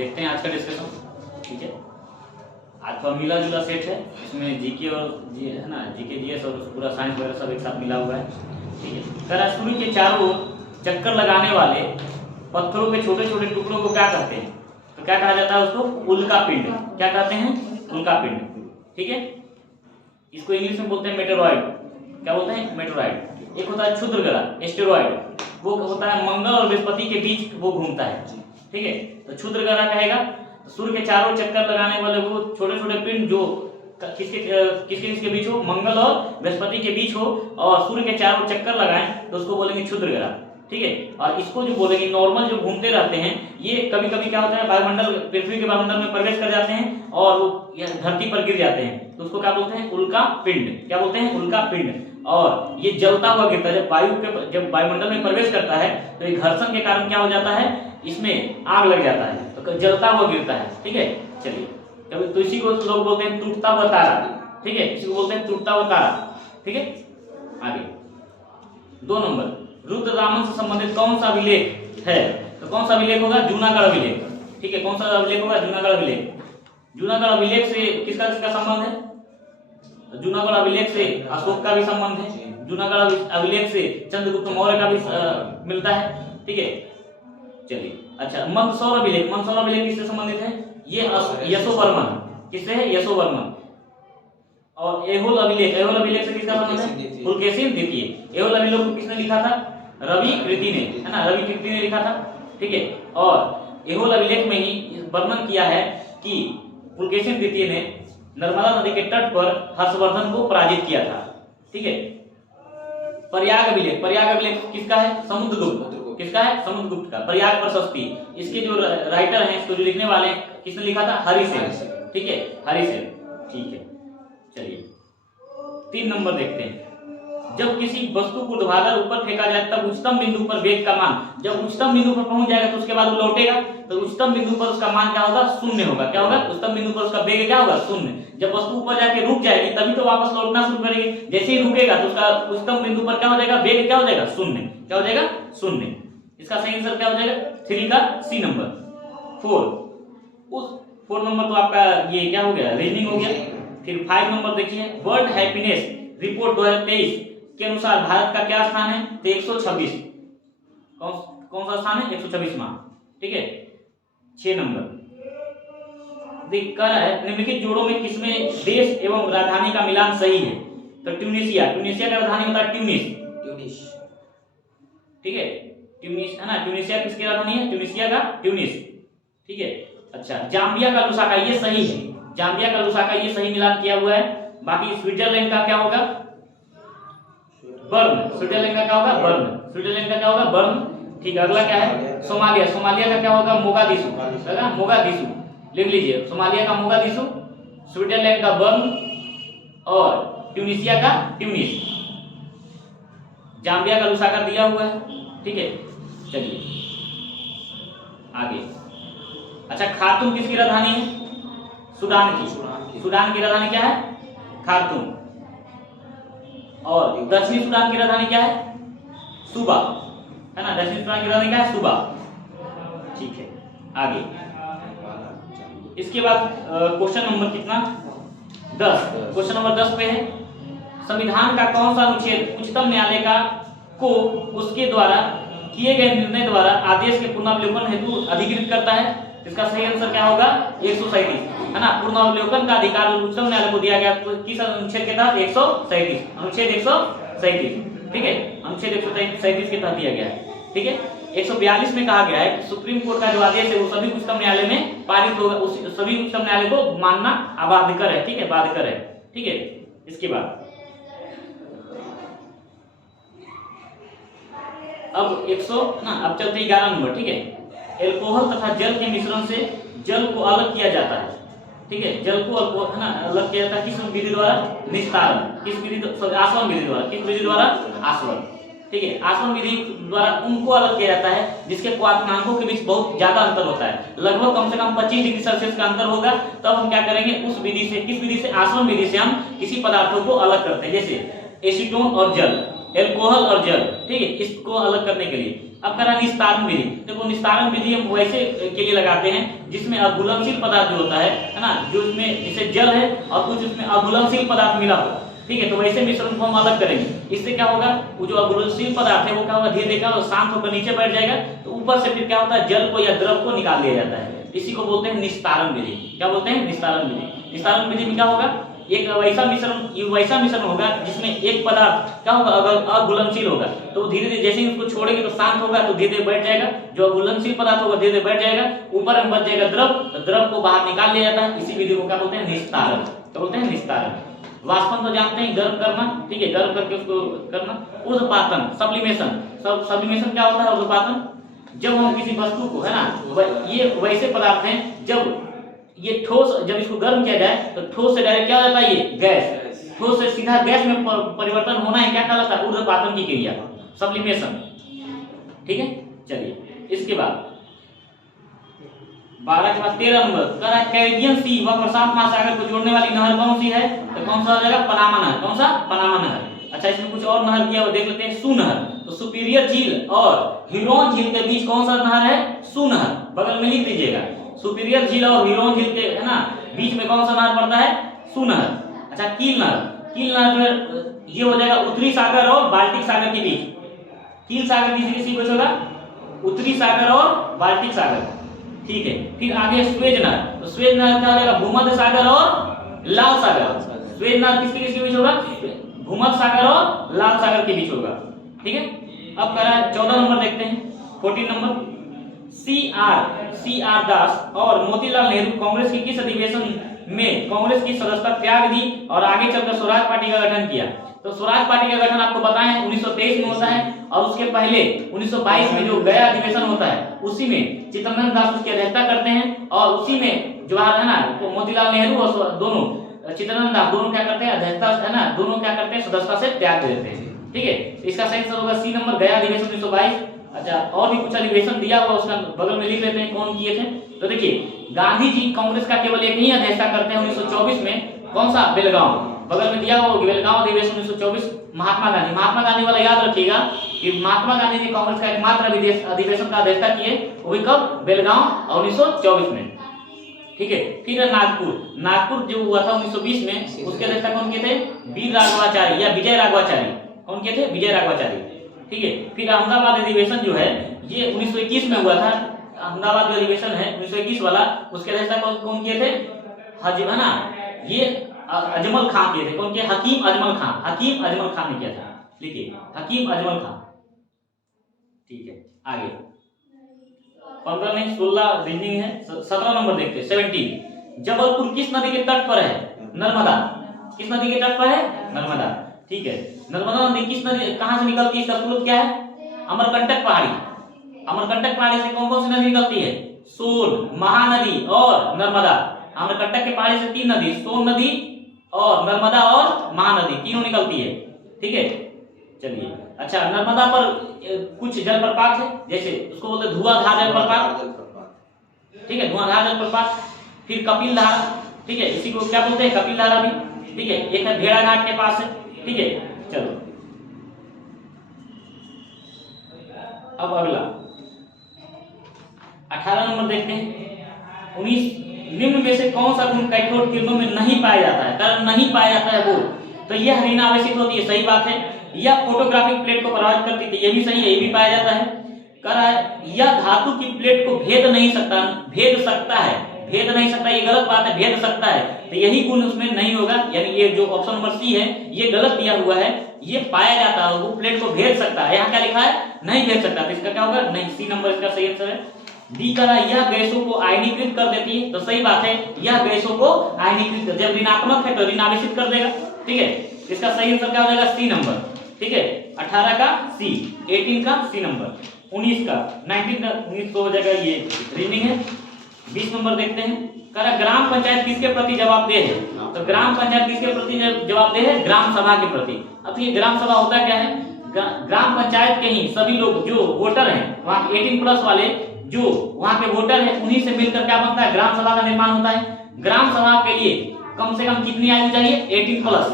देखते हैं आज का डिस्कशन। ठीक है, आज तो मिला जुला सेट है, इसमें जीके और है ना, जीके जीएस और पूरा साइंस वगैरह सब एक साथ मिला हुआ है। ठीक है, करा सूर्य के चारों ओर चक्कर लगाने वाले पत्थरों के छोटे छोटे टुकड़ों को क्या कहते हैं? तो क्या कहा जाता है उसको? उल्का पिंड। क्या कहते हैं? उल्का पिंड। ठीक है, इसको इंग्लिश में बोलते हैं मेटेरॉइड। क्या बोलते हैं? मेटेरॉइड। एक होता है क्षुद्रग्रह एस्टेरॉइड, वो होता है मंगल और बृहस्पति के बीच वो घूमता है। ठीक है, तो क्षुद्रग्रह कहेगा तो सूर्य के चारों चक्कर लगाने वाले वो छोटे छोटे पिंड जो किसके बीच हो? मंगल और बृहस्पति के बीच हो और सूर्य के चारों चक्कर लगाएं तो उसको बोलेंगे क्षुद्रग्रह। ठीक है, और इसको जो बोलेंगे नॉर्मल जो घूमते रहते हैं, ये कभी कभी क्या होता है वायुमंडल, पृथ्वी के वायुमंडल में प्रवेश कर जाते हैं और वो धरती पर गिर जाते हैं, तो उसको क्या बोलते हैं? उल्का पिंड। क्या बोलते हैं? उल्का पिंड। और ये जलता हुआ गिरता है, जब वायुमंडल में प्रवेश करता है तो ये घर्षण के कारण क्या हो जाता है? इसमें आग लग जाता है, तो जलता हुआ गिरता है। ठीक है, चलिए, तो इसी को लोग बोलते हैं टूटता हुआ तारा। ठीक है, इसी को बोलते हैं टूटता हुआ तारा। ठीक है, आगे 2 नंबर, रुद्ररामन से संबंधित कौन सा अभिलेख है? तो कौन सा अभिलेख होगा? जूनागढ़ अभिलेख। ठीक है, कौन सा अभिलेख होगा? जूनागढ़ अभिलेख। जूनागढ़ अभिलेख से किसका संबंध है? जूनागढ़ अभिलेख से अशोक का भी संबंध है, जूनागढ़ अभिलेख से चंद्रगुप्त मौर्य का भी मिलता है। ठीक है, चलिए, अच्छा, मंदसौर अभिलेख किससे संबंधित है? ये यशोवर्मन। किससे है? यशोवर्मन। और एहोल अभिलेख से किसका संबंध है? पुलकेशिन द्वितीय। एहोल अभिलेख को किसने लिखा था? रवि कृति ने, है ना, रवि कृति ने लिखा था। ठीक है, और एहोल अभिलेख में ही वर्णन किया है कि पुलकेशिन द्वितीय ने नर्मदा नदी के तट पर हर्षवर्धन को पराजित किया था। ठीक है, प्रयाग अभिलेख किसका है? समुद्रगुप्त। किसका है? समुद्रगुप्त का। प्रयाग प्रशस्ति, इसके जो राइटर हैं, इसको जो लिखने वाले हैं, किसने लिखा था? हरिसेन। ठीक है, हरिसेन। ठीक है, चलिए 3 नंबर देखते हैं। जब किसी वस्तु को ऊर्ध्वाधर ऊपर फेंका जाए तब उच्चतम बिंदु पर वेग का मान, जब उच्चतम बिंदु पर पहुंच जाएगा तो उसके बाद वो लौटेगा, तो उच्चतम बिंदु पर उसका मान क्या होगा? 0 होगा। क्या होगा? उच्चतम बिंदु पर उसका वेग क्या होगा? 0। जब वस्तु ऊपर जाके रुक जाएगी तभी तो वापस लौटना शुरू करेगी, जैसे ही रुकेगा तो उसका उच्चतम बिंदु पर क्या हो जाएगा? वेग क्या हो जाएगा? 0। क्या हो जाएगा? 0। इसका सही आंसर क्या हो जाएगा? 3 का सी नंबर। 4 नंबर तो आपका ये क्या हो गया? रीजनिंग हो गया। फिर 5 नंबर देखिए, वर्ल्ड हैप्पीनेस रिपोर्ट 2023 के अनुसार भारत का क्या स्थान है? तो 126। कौन सा स्थान है? 126वां। ठीक है, 6 नंबर देख कर है, निम्नलिखित जोड़ों में किसमें देश एवं राजधानी का मिलान सही है? तो ट्यूनिसिया का राजधानी होता है ट्यूनिस। ठीक है, ट्यूनिस है ना, ट्यूनिसिया किसकी राजधानी है? ट्यूनिसिया का ट्यूनिस। ठीक है, अच्छा, जाम्बिया का लुसाका ये सही है, जाम्बिया का लुसाका ये सही मिलान किया हुआ है। बाकी स्विट्जरलैंड का क्या होगा? बर्न। स्विट्जरलैंड का क्या होगा? बर्न। स्विट्जरलैंड का क्या होगा? बर्न। ठीक है, अगला क्या है? सोमालिया का क्या होगा? मोगादिशु। है ना, मोगादिशु लिख लीजिए। सोमालिया का मोगादिशु, स्विट्जरलैंड का बर्न और ट्यूनिसिया का ट्यूनिस। जाम्बिया का लुसाका दिया हुआ है। ठीक है, चलिए आगे। अच्छा, खार्तूम किसकी राजधानी है? सूडान की राजधानी क्या है? खार्तूम। और दक्षिणी सूडान की राजधानी क्या है? सूबा। है ना, दक्षिणी सूडान की राजधानी क्या है? सूबा। ठीक है, आगे इसके बाद क्वेश्चन नंबर कितना? 10। क्वेश्चन नंबर 10 पे है, संविधान का कौन सा अनुच्छेद उच्चतम न्यायालय का को उसके द्वारा किए गए निर्णय द्वारा आदेश के पुनर्विलोकन हेतु अधिकृत करता है? इसका सही आंसर क्या होगा? 137। है ना, पुनर्विलोकन का अधिकार उच्चतम न्यायालय को दिया गया किस अनुच्छेद के तहत? 137, अनुच्छेद 137। ठीक है, अनुच्छेद 137 के तहत दिया गया है। ठीक है, 142 में कहा गया है कि सुप्रीम कोर्ट का जो आदेश है वो सभी उच्चतम न्यायालय में पारित होगा, सभी उच्चतम न्यायालय को मानना बाध्यकर है। ठीक है, बाध्यकर है। ठीक है, इसके बाद अब 100 ना, अब चलते 11 नंबर। ठीक है, एल्कोहल तथा जल के मिश्रण से जल को अलग किया जाता है। ठीक है, जल को है ना अलग किया जाता है किस विधि द्वारा? निस्तारण। किस विधि? आसवन विधि द्वारा। किस विधि द्वारा? आसवन। ठीक है, आसवन विधि द्वारा उनको अलग किया जाता है जिसके क्वार्टनांकों के बीच बहुत ज्यादा अंतर होता है, लगभग कम से कम 25 डिग्री सेल्सियस का अंतर होगा। तब हम क्या करेंगे? उस विधि से, किस विधि से? आसवन विधि से हम किसी पदार्थों को अलग करते हैं, जैसे एसीटोन और जल, एल्कोहल और जल। ठीक है, इसको अलग करने के लिए अब करा निस्तारण विधि। देखो निस्तारण विधि हम वैसे के लिए लगाते हैं जिसमें अघुलनशील पदार्थ जो होता है ना, जो इसमें जैसे जल है और कुछ इसमें अघुलनशील पदार्थ मिला हो, ठीक है, तो वैसे मिश्रण को हम अलग करेंगे। इससे क्या होगा, वो जो अघुलनशील पदार्थ है वो क्या होगा, धीरे धीरे शांत होकर नीचे बैठ जाएगा, तो ऊपर से फिर क्या होता है, जल को या द्रव को निकाल लिया जाता है। इसी को बोलते हैं निस्तारण विधि। क्या बोलते हैं, निस्तारण विधि। निस्तारण विधि में क्या होगा, एक वैसा मिश्रण होगा जिसमें एक पदार्थ क्या होगा, अगर अघुलनशील होगा तो धीरे धीरे जैसे ही उसको छोड़ेंगे तो शांत होगा, तो धीरे धीरे बैठ जाएगा। जो अघुलनशील पदार्थ होगा धीरे धीरे बैठ जाएगा, ऊपर में बच जाएगा द्रव, तो द्रव को बाहर निकाल लिया जाता है। इसी विधि को क्या बोलते हैं, निस्तारण। क्या बोलते हैं, निस्तारण। वाष्पन तो जानते हैं, गर्म करना, ठीक है, गर्म करके उसको करना। ऊर्ध्वपातन, सब्लिमेशन। सब्लिमेशन क्या होता है, ऊर्ध्वपातन, जब हम किसी वस्तु को, है ना, ये वैसे पदार्थ हैं जब ये ठोस, जब इसको गर्म किया जाए तो ठोस से डायरेक्ट क्या हो जाता है, ये गैस, ठोस से सीधा गैस में परिवर्तन होना है, क्या कहलाता है, ऊर्ध्वपातन की क्रिया, सब्लिमेशन। ठीक है, चलिए इसके बाद 12 के बाद 13 नंबर कह रहा है कैरिबियन सी व प्रशांत महासागर को जोड़ने वाली नहर कौन सी है, तो कौन सा हो जाएगा, पनामा नहर। कौन सा, पनामा नहर। अच्छा, इसमें कुछ और नहर दिया हुआ देख लेते हैं, सू नहर। तो सुपीरियर झील और ह्यूरोन झील के बीच कौन सा नहर है, सू नहर। बगल में लिख लीजिएगा, सुपीरियर झील और ह्यूरोन झील के, है ना, बीच में कौन सा नहर पड़ता है, सू नहर। अच्छा, कील नहर। कील नहर जो है ये हो जाएगा उत्तरी सागर और बाल्टिक सागर के बीच। कील सागर किसी बीच होगा, उत्तरी सागर और बाल्टिक सागर। ठीक है, फिर आगे स्वेज नहर। तो स्वेज नहर क्या हो जाएगा, भूमध्य सागर और लाल सागर। स्वेज नहर किसके बीच होगा, भूमध्य सागर और लाल सागर के बीच होगा। ठीक है, अब कह रहा है 14 नंबर देखते हैं, 14 नंबर। सी आर दास और मोतीलाल नेहरू कांग्रेस की किस अधिवेशन में कांग्रेस की सदस्यता त्याग दी और आगे चलकर स्वराज पार्टी का गठन किया। तो स्वराज पार्टी का गठन आपको पता है 1923 में होता है, और उसके पहले 1922 में जो गया अधिवेशन होता है उसी में चित्तरंजन दास उसकी अध्यक्षता करते हैं, और उसी में जवाहर, है ना, तो मोतीलाल नेहरू और दोनों चित्तरंजन दास दोनों क्या करते हैं, अध्यक्षता, है ना, दोनों क्या करते हैं, सदस्यता से त्याग देते हैं। ठीक है, इसका सही आंसर होगा सी नंबर, गया अधिवेशन 1922। अच्छा, और भी कुछ अधिवेशन दिया हुआ उसका बगल में लिख लेते हैं कौन किए थे। तो देखिए, गांधी जी कांग्रेस का केवल एक ही अध्यक्षता करते हैं 1924 में, कौन सा, बेलगांव। बगल में दिया हुआ बेलगांव अधिवेशन 1924। महात्मा गांधी वाला याद रखिएगा कि महात्मा गांधी जी कांग्रेस का एकमात्र अधिवेशन का अध्यक्षता किए, वो भी कब, बेलगांव, और 1924 में। ठीक है, फिर नागपुर जो हुआ था 1920 में, उसके अध्यक्षता कौन किए थे, वीर राघवाचारी या विजय राघवाचारी। कौन किए थे, विजय राघवाचारी। ठीक है, फिर अहमदाबाद अधिवेशन जो है ये 1921 में हुआ था। अहमदाबाद जो अधिवेशन है 1921 वाला, उसके अध्यक्षता कौन किए थे, है ना, ये अजमल खान किए थे। कौन किए, हकीम अजमल खान। हकीम अजमल खान ने किया था, लिखिए, हकीम अजमल खान। ठीक है, आगे 15 नहीं 16 रीजनिंग है। 17 नंबर देखते हैं, 17। जबलपुर किस नदी के तट पर है, नर्मदा। किस नदी के तट पर है, नर्मदा। ठीक है, नर्मदा नदी किस नदी, कहां से निकलती है, इसका स्रोत क्या है, अमरकंटक पहाड़ी। अमरकंटक पहाड़ी से कौन कौन सी नदी निकलती है, सोन, महानदी और नर्मदा। अमरकंटक के पहाड़ी से 3 नदी, सोन नदी और नर्मदा और महानदी, तीनों निकलती है। ठीक है, चलिए। अच्छा, नर्मदा पर कुछ जलप्रपात है, जैसे उसको बोलते हैं धुआंधार जलप्रपात। ठीक है, धुआंधार जलप्रपात। फिर कपिल धारा, ठीक है, इसी को क्या बोलते हैं, कपिल धारा भी। ठीक है, एक है भेड़ाघाट के पास है। ठीक है, चलो अब अगला 18 नंबर देखते हैं। 19 निम्न में से कौन सा गुण कैथोड किरणों में नहीं पाया जाता है, कारण नहीं पाया जाता है वो, तो यह ऋण आवेशित होती है, सही बात है। यह फोटोग्राफिक प्लेट को प्रभावित करती है, ये भी सही है, ये भी पाया जाता है। कह रहा है यह धातु की प्लेट को भेद नहीं सकता, भेद सकता है, भेद नहीं सकता, ये गलत बात है, भेद सकता है, तो यही गुण उसमें नहीं होगा, यानी ये जो ऑप्शन नंबर सी है ये गलत दिया हुआ है। ये पाया जाता है, वो प्लेट को भेद सकता है, यहाँ क्या लिखा है, नहीं भेद सकता, तो इसका क्या होगा, नहीं, सी नंबर इसका सही आंसर है। डी कह रहा है यह गैसों को आयनीकृत कर देती है, तो सही बात है, यह गैसों को आयनीकृत, जब ऋणात्मक है तो ऋण आवेशित कर देगा। ठीक है, इसका सही आंसर क्या हो जाएगा, सी नंबर। ठीक है, 18 का सी, 18 का सी नंबर, 19 का 19 का 19 तो हो जाएगा ये रीजनिंग है। 20 नंबर देखते हैं। कह रहा ग्राम पंचायत किसके प्रति जवाबदेह है, तो ग्राम पंचायत किसके प्रति जवाबदेह है, ग्राम सभा के प्रति। अब ये ग्राम सभा होता क्या है, ग्राम पंचायत के ही सभी लोग जो वोटर हैं, वहाँ 18+ वाले जो वहाँ के वोटर हैं, उन्हीं से मिलकर क्या बनता है, ग्राम सभा का निर्माण होता है। ग्राम सभा के लिए कम से कम कितनी आयु चाहिए, 18+,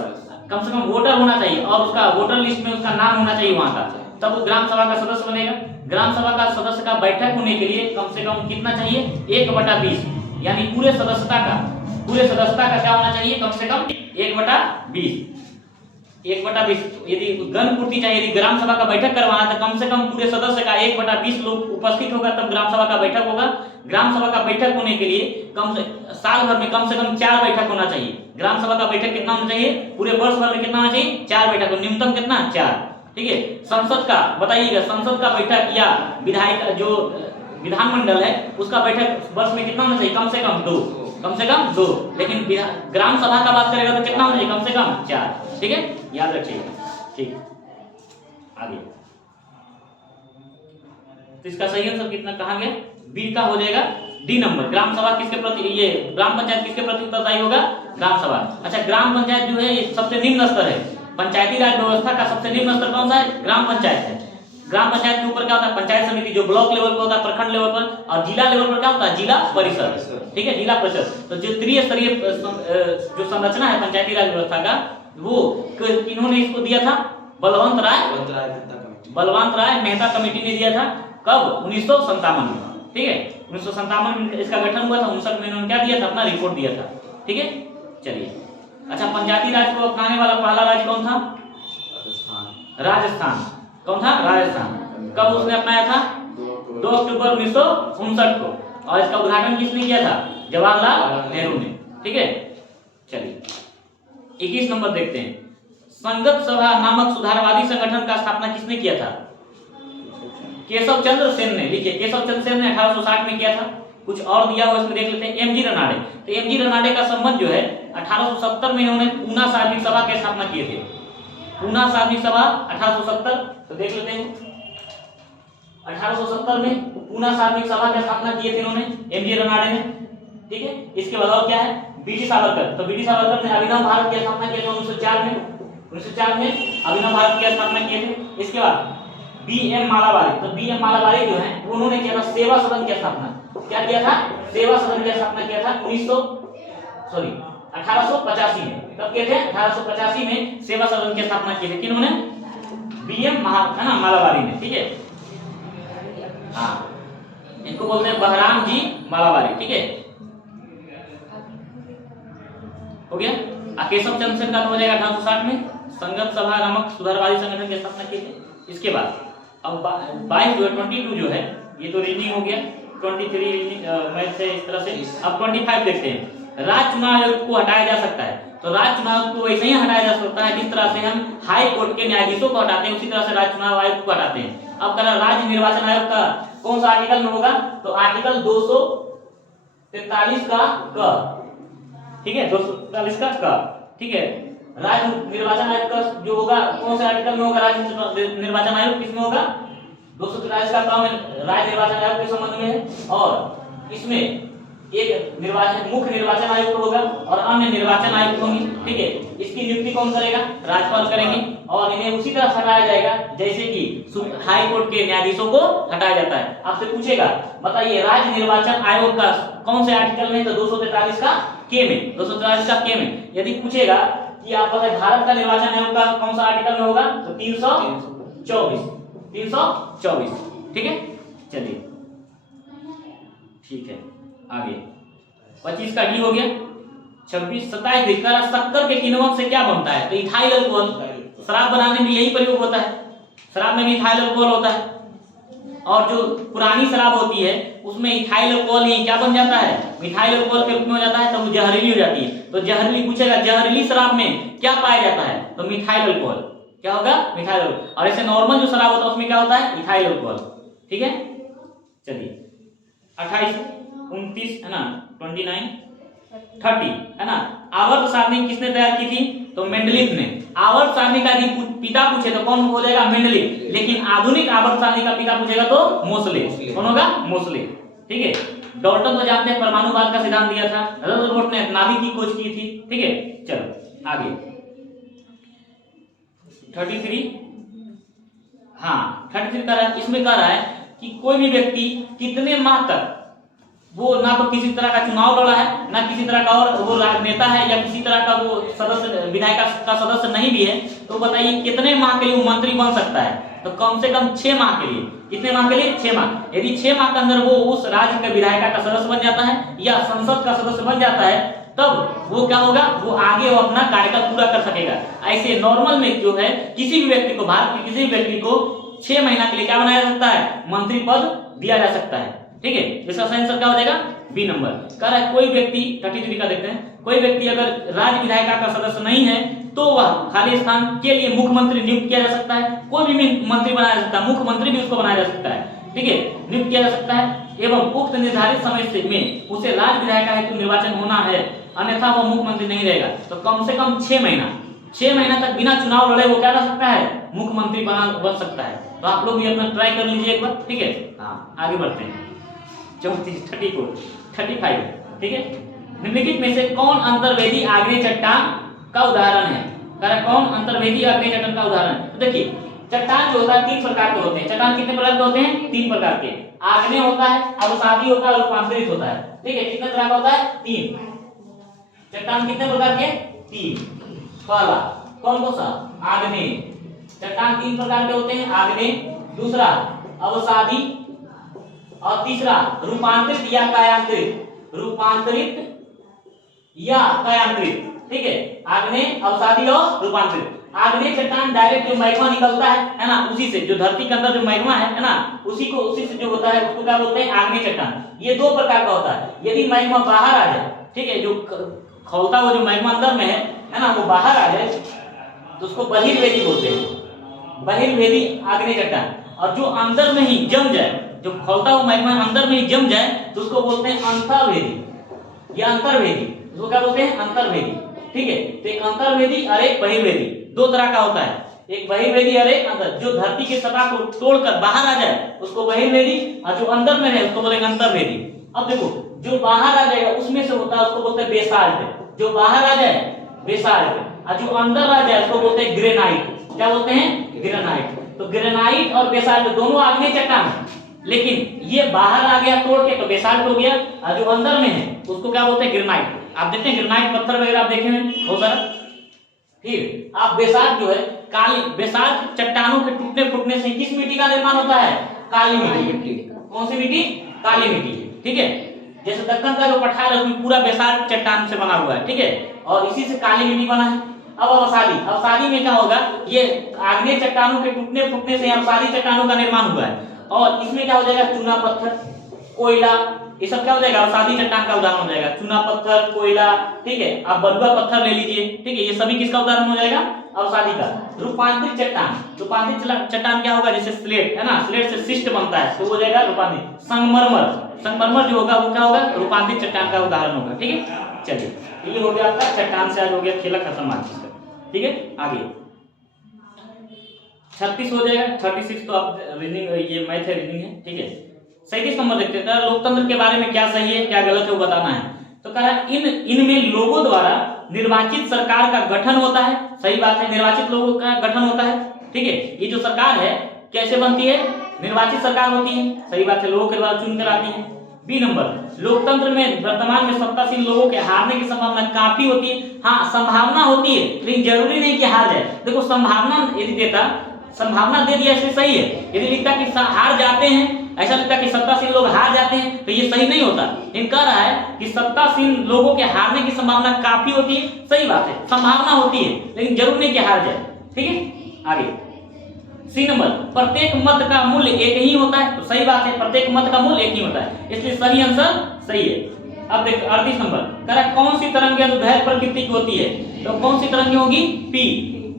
कम से कम वोटर होना चाहिए, और उसका वोटर लिस्ट में उसका नाम होना चाहिए वहाँ का, तब वो ग्राम सभा का सदस्य बनेगा। ग्राम सभा का सदस्य का बैठक होने के लिए कम से कम कितना चाहिए, 1/20, यानी पूरे सदस्यता का क्या होना चाहिए, कम से कम 1/20। 1/20 यदि गण पूर्ति चाहिए, यदि ग्राम सभा का बैठक करवाना तो कम से कम पूरे सदस्य का 1/20 लोग उपस्थित होगा, तब ग्राम सभा का बैठक होगा। ग्राम सभा का बैठक होने के लिए साल भर में कम से कम 4 बैठक होना चाहिए। ग्राम सभा का बैठक कितना होना चाहिए, पूरे वर्ष भर में कितना होना चाहिए, 4 बैठक, न्यूनतम कितना, 4। ठीक है। संसद का बताइएगा, संसद का बैठक या विधायक जो विधानमंडल है उसका बैठक वर्ष में कितना होना चाहिए, कम से कम 2, कम से कम 2। लेकिन ग्राम सभा का बात करेगा तो कितना होना चाहिए, कम से कम 4। ठीक है, याद रखिएगा। ठीक, आगे तो इसका सही आंसर कितना कहा गया, बी का हो जाएगा, डी नंबर। ग्राम सभा किसके प्रति, ये ग्राम पंचायत किसके प्रति उत्तरदायी होगा, ग्राम सभा। अच्छा, ग्राम पंचायत जो है ये सबसे निम्न स्तर है, पंचायती राज व्यवस्था का सबसे निम्न स्तर कौन सा है, ग्राम पंचायत है। ग्राम पंचायत के ऊपर क्या होता है, पंचायत समिति जो ब्लॉक लेवल पर होता है, प्रखंड लेवल पर, और जिला लेवल पर क्या होता है, जिला परिषद। ठीक है, जिला परिषद। तो जो त्रिस्तरीय जो संरचना है पंचायती राज व्यवस्था का, वो इन्होंने इसको दिया था, बलवंत राय मेहता कमेटी ने दिया था। कब, 1957 में। ठीक है, 1957 में इसका गठन हुआ था। 59 में इन्होंने क्या दिया था, अपना रिपोर्ट दिया था। ठीक है, चलिए। अच्छा, पंचायती राज को अपनाने वाला पहला राज्य कौन था, राजस्थान। कौन था, राजस्थान। कब उसने अपनाया था, 2 अक्टूबर 1959 को। और इसका उद्घाटन किसने किया था, जवाहरलाल नेहरू ने। ठीक है, चलिए 21 नंबर देखते हैं। संगत सभा नामक सुधारवादी संगठन का स्थापना किसने किया था, केशव चंद्र सेन ने। लिखिए, केशव चंद्र सेन ने 1860 में किया था। कुछ और दिया हुआ इसमें देख लेते हैं, एमजी रनाडे। तो एमजी रनाडे का संबंध जो है 1870 में इन्होंने पूना सार्वजनिक सभा की स्थापना किए थे। पूना सार्वजनिक सभा 1870, तो देख लेते हैं 1870 में पूना सार्वजनिक सभा की स्थापना किए थे इन्होंने, एमजी रनाडे ने। ठीक है, इसके बाद और क्या है, बीटी सावरकर। तो बीटी सावरकर ने अभिनव भारत की स्थापना की थी 1904 में अभिनव भारत की स्थापना किए थे। इसके बाद बीएम मालावारी। तो बीएम मालावारी जो है उन्होंने किया था सेवा सदन की स्थापना। क्या किया था, सेवा सदन की स्थापना किया था 1885 में। कब किए थे, 1885 में सेवा सदन की स्थापना की थी। किन्होंने, बीएम मालावारी ने। ठीक है, हाँ, इनको बोलते हैं बहराम जी मालावारी। ठीक है, हो गया। केशव चंद्र सेन का हो जाएगा 1860 में, संगत सभा नामक सुधारवादी संगठन की स्थापना की थी। इसके बाद अब 22 जो है ये तो रीडिंग हो गया, 23 मैथ से इस तरह से। अब 25 देखते हैं। राज्य चुनाव आयोग को हटाया जा सकता है। तो राज्य चुनाव को वैसे ही हटाया जा सकता है जिस तरह से हम हाई कोर्ट के न्यायाधीशों को हटाते हैं, उसी तरह से राज्य चुनाव आयोग को हटाते हैं। अब कह राज्य निर्वाचन आयोग का कौन सा आर्टिकल में होगा, तो आर्टिकल 243 का क। ठीक है, 243 का क। ठीक है, राज्य निर्वाचन आयोग का जो होगा कौन से आर्टिकल में होगा, राज्य निर्वाचन आयोग किसमें होगा, 243 का काम राज्य निर्वाचन आयोग के संबंध में है। और इसमें एक मुख्य निर्वाचन आयुक्त होगा और अन्य निर्वाचन आयुक्त होंगे। ठीक है, इसकी नियुक्ति कौन करेगा, राज्यपाल करेंगे। और इन्हें उसी तरह हटाया जाएगा जैसे कि हाई कोर्ट के न्यायाधीशों को हटाया जाता है। आपसे पूछेगा, बताइए राज्य निर्वाचन आयोग का कौन से आर्टिकल में, तो 243 का के में, 243 का के में। यदि पूछेगा कि आप बताइए भारत का निर्वाचन आयोग का कौन सा आर्टिकल में होगा, तो 324। ठीक है, चलिए ठीक है, आगे 25 का डी हो गया। 26, 27 देखकर शक्कर के किण्वन से क्या बनता है, तो इथाइल अल्कोहल। शराब बनाने में यही प्रयोग होता है, शराब में भी इथाइल अल्कोहल होता है। और जो पुरानी शराब होती है उसमें इथाइल अल्कोहल ही क्या बन जाता है, मिथाइल अल्कोहल के रूप में हो जाता है, तो वो जहरीली हो जाती है। तो जहरीली पूछेगा, जहरीली शराब में क्या पाया जाता है, तो मिथाइल अल्कोहल। क्या होगा, मिथाइल अल्कोहल। और ऐसे नॉर्मल जो शराब होता है उसमें क्या होता है, इथाइल अल्कोहल। ठीक है, चलिए 28, 29 है ना, 29, 30 है ना। आवर्त सारणी किसने तैयार की थी, तो मेंडलीफ ने। आवर्त सारणी का यदि पिता पूछे तो कौन हो जाएगा, मेंडलीफ। लेकिन आधुनिक आवर्त सारणी का पिता पूछेगा तो मोसले। कौन होगा, मोसले। ठीक है, डाल्टन तो जानते हैं परमाणुवाद का सिद्धांत दिया था, रदरफोर्ड ने नाभिक की खोज की थी। ठीक है, चलो आगे 33। हाँ, 33 कह रहा है, इसमें कह रहा है कि कोई भी व्यक्ति कितने माह तक वो ना तो किसी तरह का चुनाव लड़ा है, ना किसी तरह का और वो राजनेता है, या किसी तरह का वो सदस्य विधायक का सदस्य नहीं भी है, तो बताइए कितने माह के लिए वो मंत्री बन सकता है। तो कम से कम 6 माह के लिए। कितने माह के लिए? 6 माह। यदि 6 माह के अंदर वो उस राज्य के विधायिका का सदस्य बन जाता है या संसद का सदस्य बन जाता है, तब वो क्या होगा, वो आगे वो अपना कार्यकाल पूरा कर सकेगा। ऐसे नॉर्मल में जो है किसी भी व्यक्ति को, भारत के किसी भी व्यक्ति को 6 महीना के लिए क्या बनाया जा सकता है? मंत्री पद दिया जा सकता है। ठीक है, इसका सही आंसर क्या हो जाएगा? B number. कह रहा है कोई व्यक्ति 33 का देखते हैं, कोई व्यक्ति अगर राज्य विधायिका का सदस्य नहीं है तो वह खाली स्थान के लिए मुख्यमंत्री नियुक्त किया जा सकता है। कोई भी मंत्री बनाया जा सकता है, मुख्यमंत्री भी उसको बनाया जा सकता है। ठीक है, नियुक्त किया जा सकता है एवं उक्त निर्धारित समय में उसे राज्य विधायिका हेतु निर्वाचन होना है, अन्यथा वह मुख्यमंत्री नहीं रहेगा। तो कम से कम 6 महीना तक बिना चुनाव लड़े वो क्या कर सकता है? मुख्यमंत्री बन सकता है। तो आप लोग भी अपना ट्राई कर लीजिए एक बार। ठीक है, हाँ आगे बढ़ते हैं। 34, 35। ठीक है, निम्नलिखित में से कौन अंतर्वेदी आग्नेय चट्टान का उदाहरण है? कौन अंतर्वेदी आग्नेय चट्टान का उदाहरण है? तो देखिए, चट्टान जो होता है 3 प्रकार के होते हैं। चट्टान कितने प्रकार के होते हैं? 3 प्रकार के। आग्नेय होता है, अवसादी होता है और रूपांतरित होता है। ठीक है, कितने तरह का होता है? 3। चट्टान कितने प्रकार के? 3। पहला कौन सा? आग्नेय। चट्टान 3 प्रकार के होते हैं, आग्नेय, दूसरा अवसादी और तीसरा रूपांतरित या कायांतरित। रूपांतरित या कायांतरित। ठीक है, आग्नेय, अवसादी और रूपांतरित। आग्नेय चट्टान डायरेक्ट जो मैग्मा निकलता है ना, उसी से, जो धरती के अंदर जो मैग्मा है ना, उसी से जो होता है उसको क्या बोलते हैं? आग्नेय चट्टान। ये 2 प्रकार का होता है। यदि मैग्मा बाहर आ जाए, ठीक है, जो खौलता हुआ जो मैग्मा अंदर में है ना, वो बाहर आ जाए तो उसको बहिर्वेदी बोलते हैं। बहिर्वेदी आग्नेय चट्टान। और जो अंदर में ही जम जाए, जो खौलता हुआ मैग्मा अंदर में ही जम जाए तो उसको बोलते हैं अंतर्वेदी या अंतर्वेदी। उसको क्या बोलते हैं? अंतर्वेदी। ठीक है, तो एक अंतर्वेदी और एक बहिर्वेदी, 2 तरह का होता है। एक बहिर्वेदी और एक अंतर। जो धरती की सतह को तोड़कर बाहर आ जाए उसको बहिर्वेदी, और जो अंदर में है उसको बोलेंगे अंतर्वेदी। अब देखो, जो बाहर आ जाएगा उसमें से होता है उसको बोलते हैं बेसाल्ट। जो बाहर आ जाए बेसाल्ट, और जो अंदर आ जाए उसको बोलते हैं ग्रेनाइट। क्या बोलते हैं? ग्रेनाइट। तो ग्रेनाइट और बेसाल्ट दोनों आग्नेय चट्टान है, लेकिन ये बाहर आ गया तोड़ के तो बेसाल्ट हो गया, और जो अंदर में है उसको क्या बोलते हैं? ग्रेनाइट। आप देखते हैं ग्रेनाइट पत्थर वगैरह आप देखे हैं बहुत सारा। फिर आप बेसाल्ट जो है, काली बेसाल्ट चट्टानों के टूटने फूटने से किस मिट्टी का निर्माण होता है? काली मिट्टी। कौन सी मिट्टी? काली मिट्टी। ठीक है, जैसे दक्कन का जो पठार है उसमें पूरा बेसाल्ट चट्टान से बना हुआ है। ठीक है, और इसी से काली मिट्टी बना है। अब अवसादी में क्या होगा? ये आग्नेय चट्टानों के टूटने फूटने से अवसादी चट्टानों का निर्माण हुआ है, और इसमें क्या हो जाएगा? चूना पत्थर, कोयला, ये सब क्या हो जाएगा? अवसादी चट्टान का उदाहरण हो जाएगा। चूना पत्थर, कोयला, ठीक है, आप बलुआ पत्थर ले लीजिए। ठीक है, ये सभी किसका उदाहरण हो जाएगा? अवसादी का। रूपांतरित चट्टान, रूपांतरित चट्टान क्या होगा? जैसे स्लेट है ना, स्लेट से शिस्ट बनता है तो हो जाएगा रूपांतरित। संगमरमर जो होगा वो क्या होगा? रूपांतरित चट्टान का उदाहरण होगा। ठीक है, चलिए ये हो गया आपका चट्टान से आज हो गया खेला खत्म आज का। ठीक है, आगे 36 हो जाएगा। 36 तो आप रीजनिंग, ये मैथ है, रीजनिंग है। ठीक है, 37 नंबर देखते हैं। लोकतंत्र के बारे में क्या सही है क्या गलत है वो बताना है। तो कह रहा है इनमें लोगों द्वारा निर्वाचित सरकार का गठन होता है। सही बात है, निर्वाचित लोगों का गठन होता है। ठीक है, ये जो सरकार है कैसे बनती है? निर्वाचित सरकार होती है। सही बात है, लोगों के द्वारा चुनकर आती है। बी नंबर, लोकतंत्र में वर्तमान में सत्तासीन लोगों के हारने की संभावना काफी होती है। हाँ, संभावना होती है, लेकिन जरूरी नहीं कि हार जाए। देखो, संभावना यदि देता, संभावना दे दिया इसलिए सही है। यदि लिखता कि हार जाते हैं, ऐसा लिखता कि सत्तासीन लोग हार जाते हैं, तो ये सही नहीं होता। लेकिन कह रहा है कि सत्तासीन लोगों के हारने की संभावना काफी होती है। सही बात है, संभावना होती है, लेकिन जरूर नहीं कि हार जाए। ठीक है, आगे सी नंबर, प्रत्येक मत का मूल्य एक ही होता है। तो सही बात है, प्रत्येक मत का मूल्य एक ही होता है, इसलिए सही आंसर सही है। अब देख 38 नंबर, कह रहा है कौन सी तरंगे अनुदैर्ध्य प्रकृति की होती है? तो कौन सी तरंगे होगी?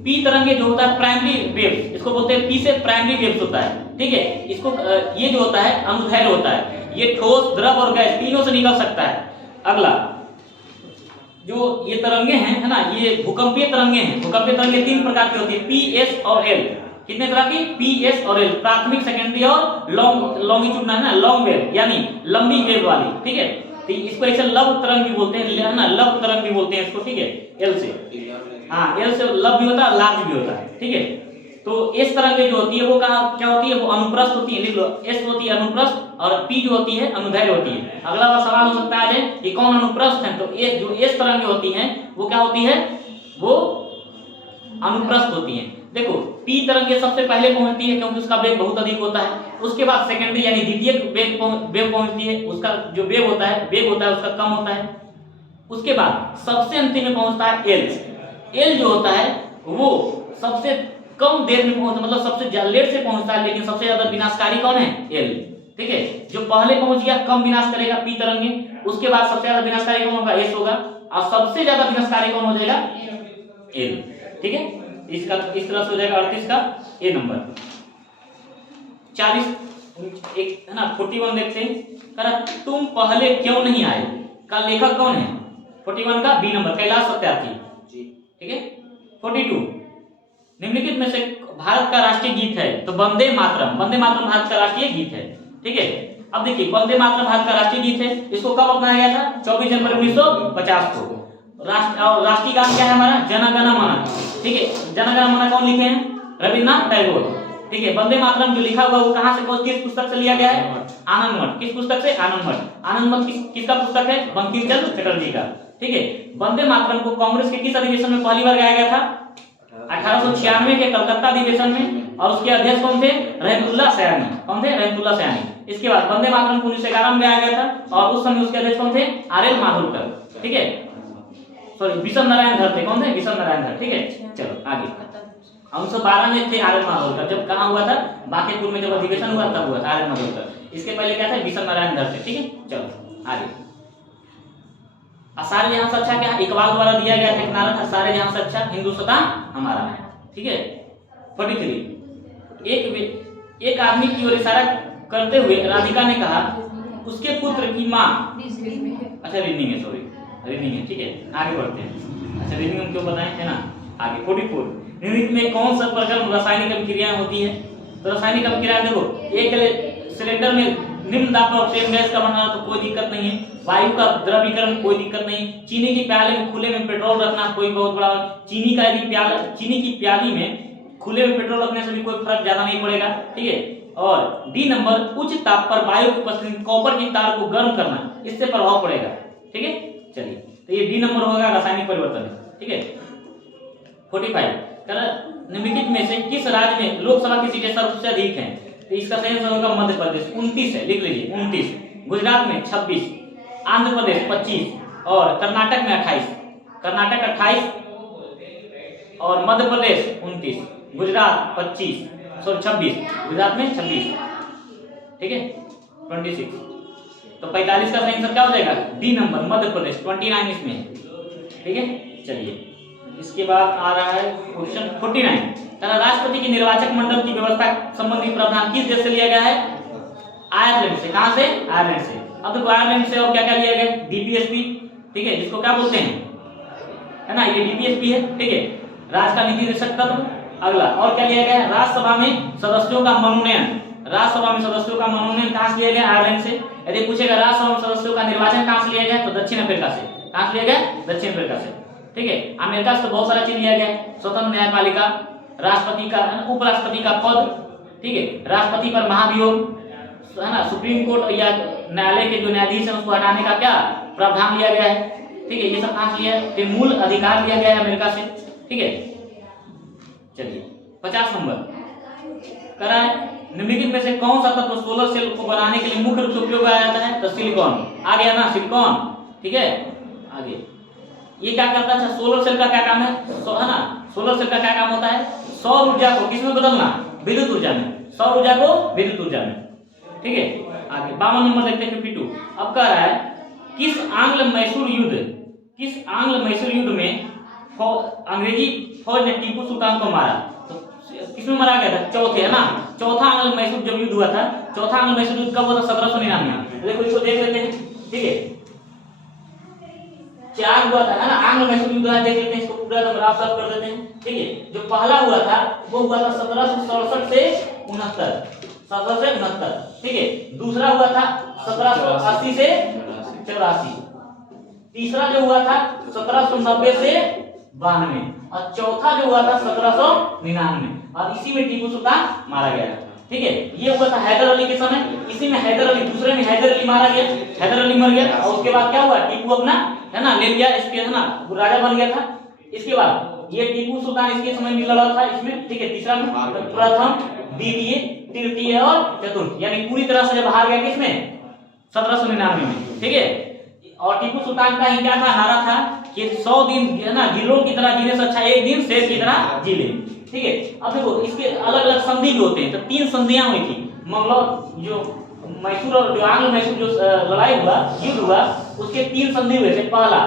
पी तरंगे जो होता है प्राइमरी वेव, इसको बोलते हैं पी से प्राइमरी वेव्स होता है। ठीक है, इसको ये जो होता है अनुदैर्ध्य होता है। ये ठोस, द्रव और गैस तीनों से निकल सकता है। अगला जो ये तरंगे हैं है ना, ये भूकंपीय तरंगे हैं। भूकंपीय तरंगे 3 प्रकार की होती है, पी, एस और एल। कितने तरह की? पी, एस और एल, प्राथमिक, सेकेंडरी और लॉन्गिट्यूड है ना, लॉन्ग वेव यानी लंबी वेव वाली। ठीक है, तो इसको ऐसे लव तरंग भी बोलते हैं ना, लव तरंग भी बोलते हैं इसको। ठीक है, एल से, हाँ एल से लव भी होता है, लार्ज भी होता है। ठीक है, तो इस तरह की जो होती है वो क्या होती है? वो अनुप्रस्थ होती है। लिख लो, एस होती है अनुप्रस्थ और पी जो होती है अनुदैर्ध्य होती है। अगला बार सवाल हो सकता है कि कौन अनुप्रस्थ है? तो एस जो इस तरह की होती है वो क्या होती है? वो अनुप्रस्थ होती है। देखो पी तरंगे सबसे पहले पहुंचती है क्योंकि उसका वेग बहुत अधिक होता है, उसके बाद सेकेंडरी यानी द्वितीयक वेग पहुंचती है, उसका जो वेग होता है उसका कम होता है। उसके बाद सबसे अंतिम में पहुंचता है एल जो होता है वो सबसे कम देर में पहुंचता, मतलब सबसे लेट से पहुंचता है, लेकिन सबसे ज्यादा विनाशकारी कौन है? एल। ठीक है, जो पहले पहुंच गया कम विनाश करेगा पी तरंगे, उसके बाद सबसे ज्यादा विनाशकारी कौन होगा? एस होगा, और सबसे ज्यादा विनाशकारी कौन हो जाएगा? एल। ठीक है, इसका इस तरह से हो जाएगा 38 का ए नंबर। 40 एक है ना 41 देखते हैं, कह रहा तुम पहले क्यों नहीं आए का लेखक कौन है? 41 का बी नंबर कैलाश सत्यार्थी जी। ठीक है, 42 निम्नलिखित में से भारत का राष्ट्रीय गीत है तो वंदे मातरम। वंदे मातरम भारत का राष्ट्रीय गीत है। ठीक है, अब देखिए वंदे मातरम भारत का राष्ट्रीय गीत है, इसको कब अपनाया गया था? 24 जनवरी 1950 को। राष्ट्रीय गान क्या है हमारा? जन गण मन। ठीक है, जन गण मन कौन लिखे हैं? रविन्द्रनाथ टैगोर। ठीक है, वंदे मातरम जो लिखा हुआ वो कहां से, किस पुस्तक से लिया गया है? आनंद मठ। किस पुस्तक से? आनंद मठ। आनंद मठ किसका पुस्तक है? बंकिम चंद्र चटर्जी का। ठीक है, वंदे मातरम को कांग्रेस के किस अधिवेशन में पहली बार गाया गया था? 1896 के कलकत्ता अधिवेशन में, और उसके अध्यक्ष कौन थे? रहमतुल्लाह सयानी। कौन थे? रहमतुल्लाह सयानी। इसके बाद वंदे मातरम को 1911 में गाया गया था, और उस समय उसके अध्यक्ष कौन थे? आर.एल. मालुसकर। ठीक है, सॉरी विशव नारायण धर थे। कौन थे? विशव नारायण धर। ठीक है, चलो आगे। 1912 में थे आर.एल. मालुसकर, जब कहां हुआ था? बांकेपुर में जब अधिवेशन हुआ तब हुआ था आर.एल. मालुसकर। इसके पहले क्या था? विशव नारायण धर थे। ठीक है, चलो आगे। सारे जहां से अच्छा क्या इकबाल द्वारा दिया गया था, एक नारा था, सारे जहां से अच्छा हिंदुस्तान हमारा। ठीक है, 43 एक आदमी की ओर इशारा करते हुए राधिका ने कहा उसके पुत्र की मां। अच्छा रीडिंग है, सॉरी रीडिंग है। ठीक है, आगे बढ़ते हैं। अच्छा रीडिंग हम क्यों बताएं, है ना। आगे 44 निम्नलिखित में कौन सा प्रक्रम रासायनिक अभिक्रियाएं होती है? तो रासायनिक अभिक्रियाएं देखो, एक सिलेंडर में निम्न दाब पर ऑक्सीजन गैस का बनाना तो कोई दिक्कत नहीं है, वायु का द्रवीकरण कोई दिक्कत नहीं, चीनी की प्याले में खुले में पेट्रोल रखना कोई बहुत बड़ा, चीनी की प्याली में खुले में पेट्रोल रखने से भी कोई फर्क ज्यादा नहीं पड़ेगा। ठीक है, और डी नंबर उच्च ताप पर वायु की उपस्थिति में कॉपर की तार को गर्म करना, इससे प्रभाव पड़ेगा। ठीक है, चलिए तो ये डी नंबर होगा रासायनिक परिवर्तन। ठीक है, 45 निम्नलिखित में से किस राज्य में लोकसभा की सीटें सबसे अधिक हैं? तो इसका सही आंसर होगा मध्य प्रदेश, 29 है, लिख लीजिए 29। गुजरात में 26, आंध्र प्रदेश 25 और कर्नाटक में 28। कर्नाटक 28 और मध्य प्रदेश 29, गुजरात 26, गुजरात में 26। ठीक है, 26। तो 45 का सही आंसर क्या हो जाएगा? डी नंबर मध्य प्रदेश, 29 इसमें। ठीक है, चलिए इसके बाद आ रहा है क्वेश्चन 49। राष्ट्रपति के निर्वाचक मंडल की व्यवस्था संबंधी प्रावधान किस देश से लिया गया है? आयरलैंड से। कहां से? आयरलैंड से। अब देखो आयरलैंड से और क्या क्या लिया गया? डीपीएसपी। ठीक है, जिसको क्या बोलते हैं, है ना, ये डीपीएसपी है। ठीक है, राज्य का नीति निदेशक तत्व। अगला और क्या लिया गया? राज्यसभा में सदस्यों का मनोनयन। राज्यसभा में सदस्यों का मनोनयन कहां से लिया गया? आयरलैंड से। यदि पूछेगा राज्यसभा में सदस्यों का निर्वाचन कहां से लिया गया, तो दक्षिण अफ्रीका से। कहां से लिया गया? दक्षिण अफ्रीका से। ठीक है, अमेरिका से तो बहुत सारा चीज लिया गया है, स्वतंत्र न्यायपालिका, राष्ट्रपति का उपराष्ट्रपति का पद। ठीक है, राष्ट्रपति पर महाभियोग, है ना, सुप्रीम कोर्ट या न्यायालय के जो न्यायाधीश हैं उसको हटाने का क्या प्रावधान लिया गया है। ठीक है, ये सब कहां से लिया है? मूल अधिकार लिया गया है अमेरिका से। ठीक है, चलिए 50 नंबर करा है निम्नलिखित में से कौन सा तत्व सोलर सेल को बनाने के लिए मुख्य रूप से उपयोग में आता है? तो सिलिकॉन। आ गया ना सिलिकॉन। ठीक है, आगे ये क्या करता है? सोलर सेल का क्या काम है? है ना, सोलर सेल का क्या काम होता है? सौर ऊर्जा को किसमें बदलना? विद्युत ऊर्जा में। सौर ऊर्जा को विद्युत ऊर्जा में। ठीक है, आगे 52 नंबर देखते हैं 52। अब कह रहा है किस आंग्ल मैसूर युद्ध में अंग्रेजी फौज ने टीपू सुल्तान को मारा? तो किसमें मारा गया था? चौथे, है ना, चौथा आंग्ल मैसूर जब युद्ध हुआ था, चौथा आंग्ल मैसूर युद्ध कब हुआ था? 1799। देखो इसको देख लेते हैं। ठीक है, 4 हुआ था, है ना, आंग्ल मैसूर युद्ध देख लेते हैं, इसको पूरा ग्राफ साफ कर देते हैं। ठीक है, जो पहला हुआ था वो हुआ था 1767 से 69। ठीक है, दूसरा हुआ था 1780 से 84। तीसरा जो हुआ था 1790 से 92 और चौथा जो हुआ था 1799 और इसी में टीपू सुल्तान मारा गया। ठीक है, ये हुआ था हैदर अली के समय, इसी में हैदर अली, दूसरे में हैदर अली मारा गया, हैदर अली मर गया और उसके बाद क्या हुआ? टीपू अपना, है ना, ले लिया, इसके, है ना, राजा बन गया था। इसके बाद ये टीपू सुल्तान इसके समय में लड़ा था इसमें, ठीक है। तीसरा में प्रथम, द्वितीय, तृतीय और चतुर्थ, यानी पूरी तरह से जब हार गया किसमें 1799 में, ठीक है। और टीपू सुल्तान का ही क्या था, नारा था कि 100 दिन है ना गिरोह की तरह जीने से अच्छा एक दिन शेर की तरह जी ले, ठीक है। अब देखो इसके अलग अलग संधि भी होते हैं, तो 3 संधियां हुई थी। मंगलौर जो मैसूर और जो आंग्ल मैसूर जो लड़ाई हुआ, युद्ध हुआ, उसके 3 संधि हुए थे, पहला,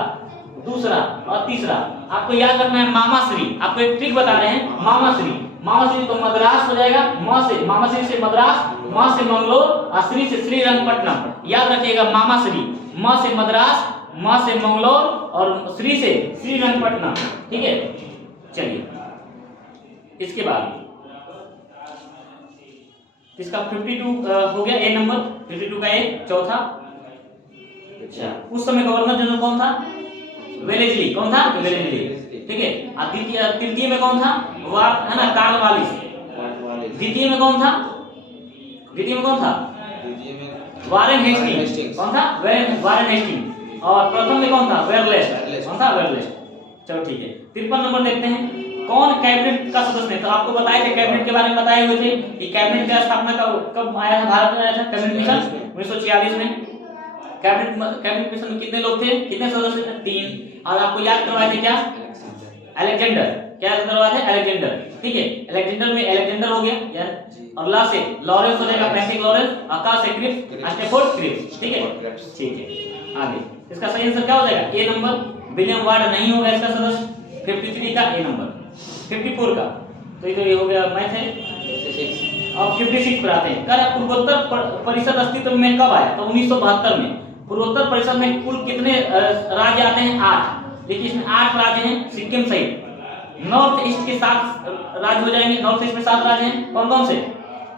दूसरा और तीसरा। आपको याद रखना है मामाश्री, आपको एक ट्रिक बता रहे हैं, मामाश्री। मामाश्री तो मद्रास हो जाएगा, म से मामाश्री से मद्रास, म से मंगलोर और श्री से श्रीरंगपट्टनम। याद रखिएगा मामाश्री, म से मद्रास, म से मंगलोर और श्री से श्रीरंगपट्टनम, ठीक है। चलिए इसके बाद इसका 52 हो गया, ए नंबर 52 का एक चौथा। अच्छा, उस समय गवर्नर जनरल कौन था, वेलेस्ली। कौन था, वेलेस्ली, ठीक है। और तृतीय में कौन था, वार है ना कॉर्नवालिस। द्वितीय में कौन था, द्वितीय में कौन था, वारेन हेस्टिंग। कौन था, वारेन हेस्टिंग। और प्रथम में कौन था, वेरलेस्ट। कौन था, वेरलेस्ट। चलो ठीक है, 53 नंबर देखते हैं, कौन कैबिनेट का सदस्य है। तो आपको बताए थे कैबिनेट के बारे में, बताए हुए थे कि कैबिनेट की स्थापना कब आया था, भारत में आया था कैबिनेट मिशन 1946 में। कैबिनेट मिशन में कितने लोग थे, कितने सदस्य थे, 3। और आपको याद करवाए थे क्या, अलेक्जेंडर। क्या करवाए थे, अलेक्जेंडर, ठीक है। अलेक्जेंडर में अलेक्जेंडर हो गया यार, और ला से लॉरेंस हो जाएगा, पैसिक लॉरेंस, अका से क्रिप्स, स्टेफोर्ड क्रिप्स, ठीक है। ठीक है, आगे इसका सही आंसर क्या हो जाएगा, ए नंबर। विलियम वार्ड नहीं होगा इसका सदस्य। 53 का ए नंबर। 54 का तो ये हो गया मैथ है। अब 56 पर आते हैं, कह रहा पूर्वोत्तर परिषद अस्तित्व में कब आया, तो 1972 में। पूर्वोत्तर परिषद में कुल कितने राज्य आते हैं, 8। देखिए इसमें 8 राज्य हैं सिक्किम सहित। नॉर्थ ईस्ट के 7 राज्य हो जाएंगे, नॉर्थ ईस्ट में 7 राज्य हैं, कौन कौन से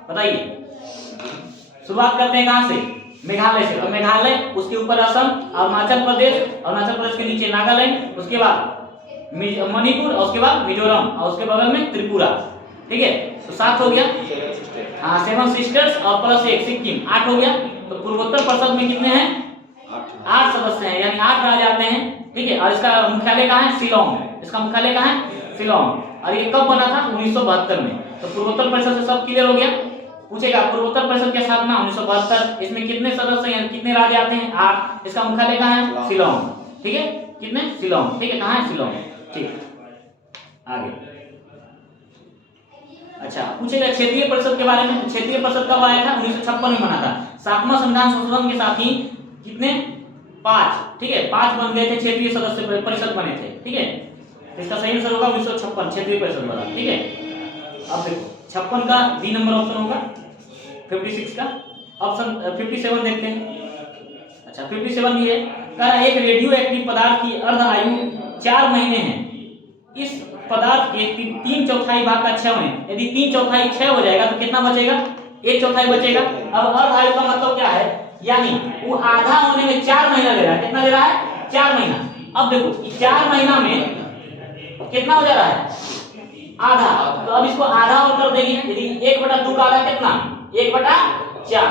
बताइए। शुरुआत करते हैं कहां से, मेघालय से। तो मेघालय, उसके ऊपर असम, अरुणाचल प्रदेश, अरुणाचल प्रदेश के नीचे नागालैंड, उसके बाद मणिपुर, और उसके बाद मिजोरम, और उसके बगल में त्रिपुरा, ठीक है। तो 7 हो गया, हाँ 7 सिस्टर्स और प्लस 1 सिक्किम, 8 हो गया। तो पूर्वोत्तर परिषद में कितने हैं, 8 सदस्य हैं, यानी 8 राज्य आते हैं, ठीक है। और इसका मुख्यालय कहाँ है, शिलोंग। इसका मुख्यालय कहाँ है, शिलोंग। और ये कब बना था, 1972 में। तो पूर्वोत्तर परिषद से सब क्लियर हो गया। पूछेगा पूर्वोत्तर परिषद की स्थापना 1972, इसमें कितने सदस्य हैं, कितने राज्य आते हैं, 8। इसका मुख्यालय कहाँ है, शिलोंग, ठीक है। कितने, शिलोंग, ठीक है। कहाँ है, शिलोंग, ठीक। आगे अच्छा पूछेगा क्षेत्रीय परिषद के बारे में। क्षेत्रीय परिषद कब आया था, 1956 में बना था। 7वां संविधान संशोधन के साथ ही कितने, 5, ठीक है, 5 बन गए थे, क्षेत्रीय सदस्य परिषद बने थे, ठीक है। इसका सही आंसर होगा 1956 क्षेत्रीय परिषद बना, ठीक है। अब देखो 56 का बी नंबर ऑप्शन होगा। 56 का ऑप्शन 57 देखते हैं। अच्छा 57 ये है, एक रेडियो एक्टिव पदार्थ की अर्ध आयु 4 महीने है। इस पदार्थ के 3/4 भाग का क्षय होने, यदि 3/4 क्षय हो जाएगा तो कितना बचेगा, 1/4 बचेगा। अब अर्ध आयु का मतलब क्या है, यानी वो आधा होने में 4 महीना ले रहा है। कितना ले रहा है, 4 महीना। अब देखो 4 महीना में कितना हो जा रहा है, आधा। तो अब इसको आधा और कर देंगे, यदि 1/2 का आधा कितना, 1/4,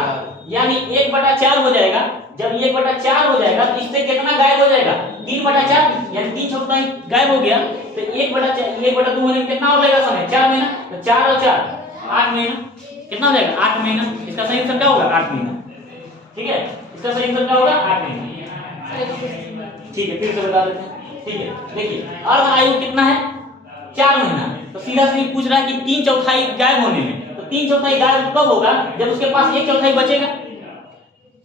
यानी 1/4 हो जाएगा। जब 1/4 हो जाएगा तो इससे कितना गायब हो जाएगा, 3/4, यानी 3/4 गायब हो गया। तो 1/2 होने में कितना हो जाएगा समय, 4 महीना। तो 4 और 4 8 महीना, कितना हो जाएगा, 8 महीना। इसका सही आंसर क्या होगा, 8 महीना, ठीक है। इसका सही आंसर क्या होगा, 8 महीना, ठीक है। फिर से बता देते हैं, ठीक है। देखिए अर्ध आयु कितना है, 4 महीना। तो सीधा सीधा पूछ रहा है कि 3/4 गायब होने में, तो 3/4 गायब कब होगा, जब उसके पास 1/4 बचेगा।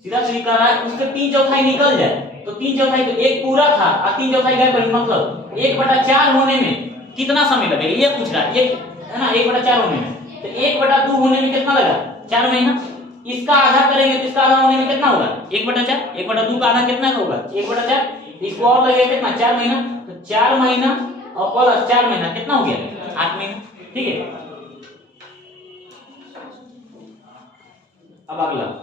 सीधा सीधा कह रहा है उसके 3/4 निकल जाए, तो 3/4 तो एक पूरा था और 3/4 गायब होने, मतलब 1/4 होने में कितना समय लगेगा, ये पूछ रहा है, ये है ना 1/4 होने में। तो 1/2 होने में कितना लगा, 4 महीना। इसका आधा करेंगे तो इसका आधा होने में कितना होगा, 1/4। 1/2 का आधा कितना होगा, 1/4। इसको और लगेगा कितना, 4 महीना। तो 4 महीना और प्लस 4 महीना कितना हो गया, 8 महीना, ठीक है। अब अगला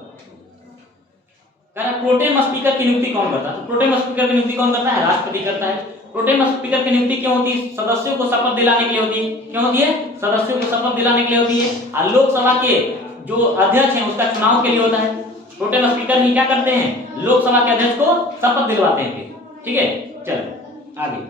प्रोटेम स्पीकर की नियुक्ति कौन करता है। तो प्रोटेम स्पीकर की नियुक्ति कौन करता है, राष्ट्रपति करता है। प्रोटेम स्पीकर की नियुक्ति क्यों होती है, सदस्यों को शपथ दिलाने के लिए होती है। क्यों होती है, सदस्यों को शपथ दिलाने के लिए होती है। और लोकसभा के जो अध्यक्ष हैं उसका चुनाव के लिए होता है। प्रोटेम स्पीकर ही क्या करते हैं, लोकसभा के अध्यक्ष को शपथ दिलवाते हैं, ठीक है। चलो आगे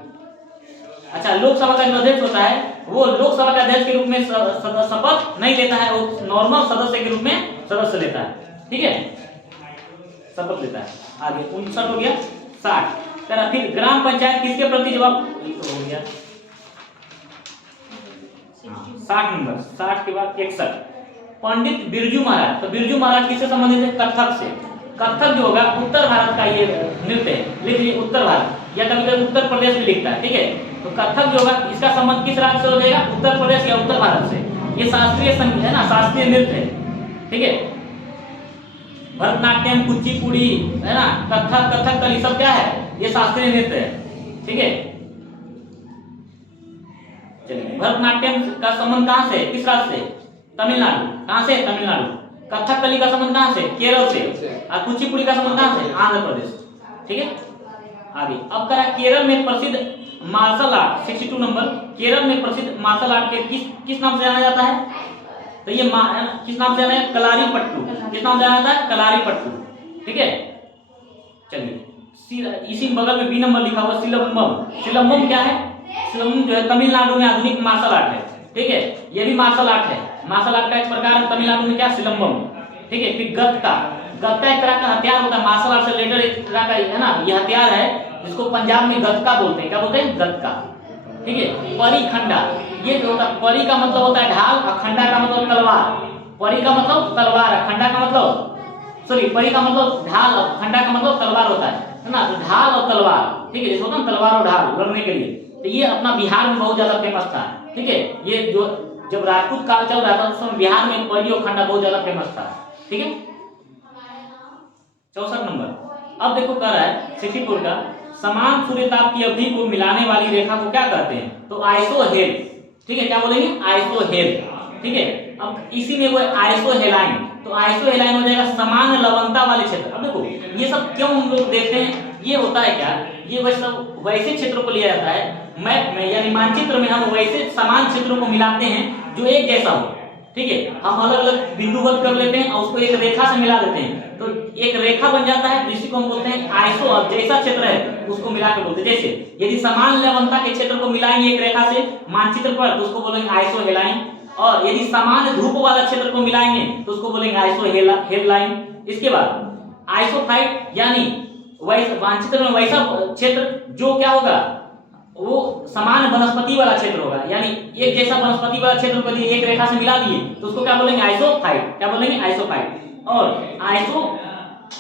अच्छा, लोकसभा का जो अध्यक्ष होता है वो लोकसभा के अध्यक्ष के रूप में शपथ नहीं लेता है, वो नॉर्मल सदस्य के रूप में सदस्य लेता है, ठीक है, शपथ लेता है। आगे 59 हो गया। 60 करा, फिर ग्राम पंचायत किसके प्रति जवाब, ये तो हो गया 60 नंबर। 60 के बाद 61 पंडित बिरजू महाराज। तो बिरजू महाराज किससे संबंधित है, कथक से। कथक जो होगा उत्तर भारत का ये नृत्य है, लिख लीजिए उत्तर भारत, या कभी कभी उत्तर प्रदेश भी लिखता है, ठीक है। तो कथक जो होगा इसका संबंध किस राज्य से हो जाएगा, उत्तर प्रदेश या उत्तर भारत से। ये शास्त्रीय संगीत है ना, शास्त्रीय नृत्य है, ठीक है। भरतनाट्यम, कुचिपुड़ी है ना, कथक, कथकली सब क्या है, ये शास्त्रीय नृत्य है, ठीक है। चलिए, भरतनाट्यम का संबंध कहां से, किस राज्य से, तमिलनाडु। कहां से, तमिलनाडु। कथकली का संबंध कहां से, केरल से। और कुचिपुड़ी का संबंध कहां से, आंध्र प्रदेश, ठीक है। आगे अब करा, केरल में प्रसिद्ध मार्शल आर्ट 62 नंबर। केरल में प्रसिद्ध मार्शल आर्ट के किस नाम से जाना जाता है, तो ये किस नाम से जाना है, कलारी पट्टू। किस नाम से जाना जाता है, कलारी पट्टू, ठीक है। चलिए, इसी बगल में बी नंबर लिखा हुआ सिलंबम। सिलंबम क्या है, सिलंबम जो है तमिलनाडु में आधुनिक मार्शल आर्ट है, ठीक है। ये भी मार्शल आर्ट है, मार्शल आर्ट का एक प्रकार है तमिलनाडु में, क्या, सिलंबम, ठीक है। फिर गत्का। गत्का एक तरह का हथियार होता है, मार्शल आर्ट से रिलेटेड एक तरह का है ना, ये हथियार है जिसको पंजाब में गत्का बोलते हैं। क्या बोलते हैं, गत्का, ठीक है। परी खंडा, ये जो होता है, परी का मतलब होता है ढाल और खंडा का मतलब तलवार। परी का मतलब तलवार है, खंडा का मतलब सॉरी, परी का मतलब ढाल और खंडा का मतलब तलवार होता है ना। तो ढाल और तलवार, ठीक है, जैसे होता है तलवार और ढाल लड़ने के लिए। तो ये अपना बिहार में बहुत ज्यादा फेमस था, ठीक है। ये जो जब राजपूत काल चल रहा था उस समय बिहार में परी और खंडा बहुत ज्यादा फेमस था, ठीक है। 64 नंबर। अब देखो कह रहा है 64 का, समान सूर्यताप की अवधि को मिलाने वाली रेखा को क्या कहते हैं, तो आइसोहेल, ठीक है। क्या बोलेंगे, आइसोहेल, ठीक है। अब इसी में वो आइसोहेलाइन, तो आइसोहेलाइन हो जाएगा समान लवणता वाले क्षेत्र। अब देखो ये सब क्यों हम लोग देखते हैं, ये होता है क्या, ये वैसे क्षेत्रों को लिया जाता है मैप में, यानी मानचित्र में हम वैसे समान क्षेत्रों को मिलाते हैं जो एक जैसा हो, ठीक है। हम अलग अलग बिंदुबद्ध कर लेते हैं और उसको एक रेखा से मिला देते हैं, तो एक रेखा बन जाता है, जिसी को हम बोलते हैं आइसो। अब जैसा क्षेत्र है उसको मिला के बोलते हैं। जैसे यदि समान लवणता के क्षेत्र को मिलाएंगे एक रेखा से मानचित्र पर, तो उसको बोलेंगे आइसोहेलाइन। और यदि समान धूप वाला क्षेत्र को मिलाएंगे तो उसको बोलेंगे आइसोहेलाइन। इसके बाद आइसोफाइट, यानी वैसा मानचित्र में वैसा क्षेत्र जो क्या होगा, वो समान वनस्पति वाला क्षेत्र होगा, यानी एक जैसा वनस्पति वाला क्षेत्र को यदि एक रेखा से मिला दिए तो उसको क्या बोलेंगे, आइसोफाइट। क्या बोलेंगे, आइसोफाइट। और आइसो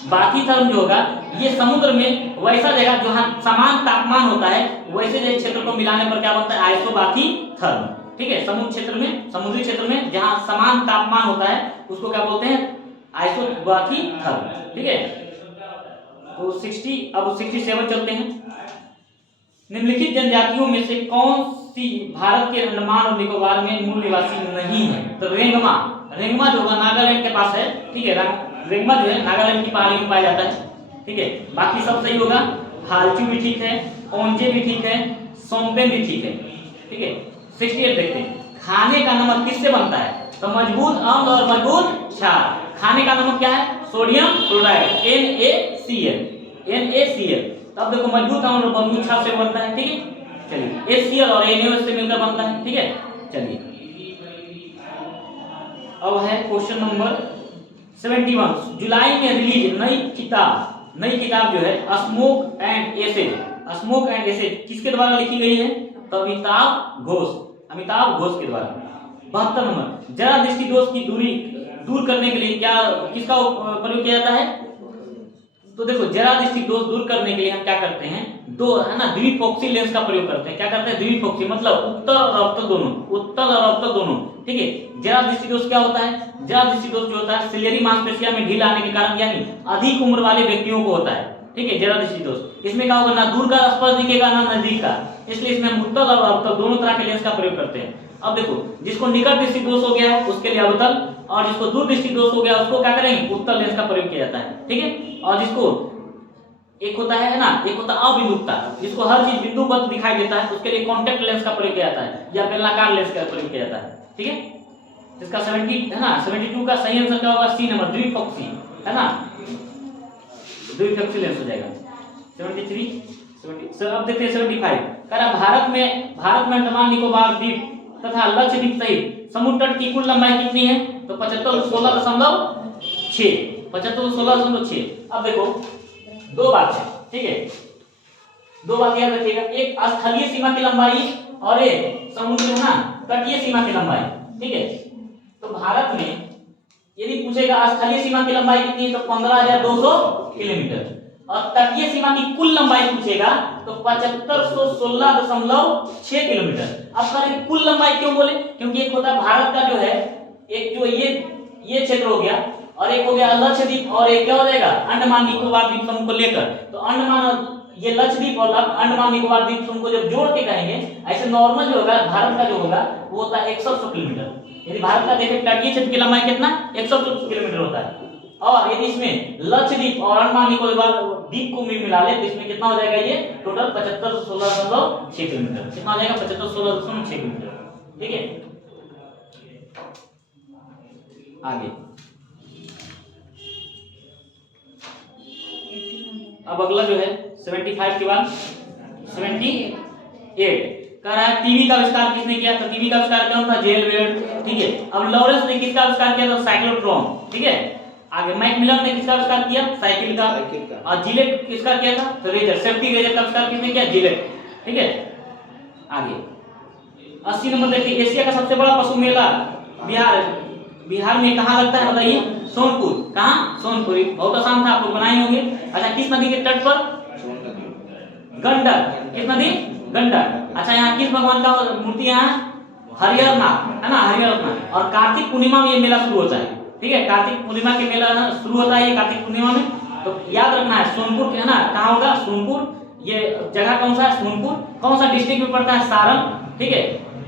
बाकी थर्म जो होगा, ये समुद्र में वैसा जगह जहां समान तापमान होता है वैसे जगह क्षेत्र को मिलाने पर क्या बनता है, आइसोबाथी थर्म, ठीक है। समुद्र क्षेत्र में, समुद्री क्षेत्र में जहां समान तापमान होता है उसको क्या बोलते हैं, आइसोबाथी थर्म, ठीक है। तो 60, अब 67 चलते हैं। निम्नलिखित जनजातियों में से कौन सी भारत के अंडमान और निकोबार में मूल निवासी नहीं है, तो रेंगमा। रेंगमा जो होगा नागालैंड के पास है, ठीक है। रेंगमा जो है नागालैंड की पहाड़ी में पाया जाता है, ठीक है। बाकी सब सही होगा, हालचू भी ठीक है, ओंजे भी ठीक है, सोमपेन भी ठीक है, ठीक है। 68 देखते हैं, खाने का नमक किससे बनता है, तो मजबूत अम्ल और मजबूत क्षार। खाने का नमक क्या है, सोडियम क्लोराइड, NaCl, NaCl। तब देखो मजबूत अम्ल और मजबूत क्षार से बनता है, ठीक है। चलिए HCl और NaOH से मिलकर बनता है, ठीक है। चलिए अब है क्वेश्चन नंबर 71। जुलाई में रिलीज नई किताब जो है smoke and acid. Smoke and acid किसके द्वारा लिखी गई है, तो अमिताभ घोष के द्वारा। 72 नंबर, जरा दृष्टि दोष की दूर करने के लिए क्या किसका प्रयोग किया जाता है, तो देखो जरा दृष्टि दोष दूर करने के लिए हम क्या करते हैं, दो है ना द्विफोक्सी लेंस का प्रयोग करते हैं। क्या करते हैं, द्विफोक्सी, मतलब उत्तल और अवतल दोनों, ठीक है। जरा दृष्टि दोष क्या होता है, जरा दृष्टि दोष जो होता है सिलेरी मांसपेशियों में ढील आने के कारण, यानी अधिक उम्र वाले व्यक्तियों को होता है, ठीक है। जरा दृष्टि दोष इसमें क्या होगा, ना दूर का स्पर्श दिखेगा ना नजदीक का, इसलिए इसमें हम उत्तल और अवतल दोनों तरह के लेंस का प्रयोग करते हैं। अब देखो जिसको निकट दृष्टि दोष हो गया है उसके लिए अवतल, और जिसको दूर दृष्टि दोष हो गया उसको क्या करेंगे, उत्तल लेंस का प्रयोग किया जाता है, ठीक है। और जिसको एक होता है ना, एक होता है अबिंदुकता, जिसको हर चीज बिंदुबद्ध दिखाई देता है, उसके लिए कॉन्टेक्ट लेंस का प्रयोग किया जाता है या बेलनाकार लेंस का प्रयोग किया जाता है, ठीक है। इसका 70 है ना, 72 का सही आंसर क्या होगा, सी नंबर, द्विफोक्सी है ना, द्विफोक्सी लेंस हो जाएगा। 73 70। अब देखते हैं 75। कह रहा भारत में अंडमान निकोबार द्वीप तथा लक्षद्वीप सहित समुद्र तट की कुल लंबाई कितनी है? तो 7516.6 7516.6। अब देखो दो बात है, ठीक है, दो बात याद रखिएगा, एक स्थलीय सीमा की लंबाई और एक समुद्र ना तटीय सीमा की लंबाई, ठीक है। तो भारत में यदि पूछेगा स्थलीय सीमा की लंबाई कितनी है तो 15,200 किलोमीटर और तटीय सीमा की कुल लंबाई पूछेगा तो 7516.6 किलोमीटर। अब करें कुल लंबाई क्यों बोले? क्योंकि एक होता है भारत का जो है, एक जो ये क्षेत्र हो गया और एक हो गया लक्षद्वीप और एक क्या हो जाएगा अंडमान निकोबार द्वीप समूह को लेकर। तो अंडमान ये लक्षद्वीप और अंडमान निकोबार द्वीप समूह को जब जोड़ के कहेंगे, ऐसे नॉर्मल जो होगा भारत का जो होगा वो होता है 100 किलोमीटर। यदि भारत का देखें तटीय क्षेत्र की लंबाई कितना 100 किलोमीटर होता है और यदि इसमें लक्षद्वीप और अंडमान निकोबार द्वीप को मिला ले तो इसमें कितना हो जाएगा, ये टोटल 7516.6 किलोमीटर। कितना हो जाएगा 7516.6 किलोमीटर, ठीक है। आगे अब अगला जो है 75 के बाद 78 कह रहा है टीवी का आविष्कार किसने किया? तो टीवी का आविष्कार कौन था? जेल वेड, ठीक है। अब लॉरेंस ने किसका आविष्कार किया? तो साइक्लोट्रॉन, ठीक है। आगे मैकमिलन ने किसका आविष्कार किया? साइकिल का। और जिलेट किसका किया था? तो रेजर, सेफ्टी रेजर का आविष्कार किसने किया? जिलेट, ठीक है। आगे 80 नंबर देखिए, एशिया का सबसे बड़ा पशु मेला बिहार में कहाँ लगता है बताइए? सोनपुर। कहाँ? सोनपुर। बहुत आसान था, आप लोग बनाए होंगे। अच्छा, किस नदी के तट पर? गंडक। किस नदी? गंडक। अच्छा, यहाँ किस भगवान का मूर्ति यहाँ? हरिहरनाथ, है ना, हरिहरनाथ। और कार्तिक पूर्णिमा में ये मेला शुरू होता है, ठीक है। कार्तिक पूर्णिमा के मेला शुरू होता है ये कार्तिक पूर्णिमा में। तो याद रखना है सोनपुर, है ना, कहाँ होगा? सोनपुर। ये जगह कौन सा है? सोनपुर। कौन सा डिस्ट्रिक्ट में पड़ता है? सारण, ठीक है।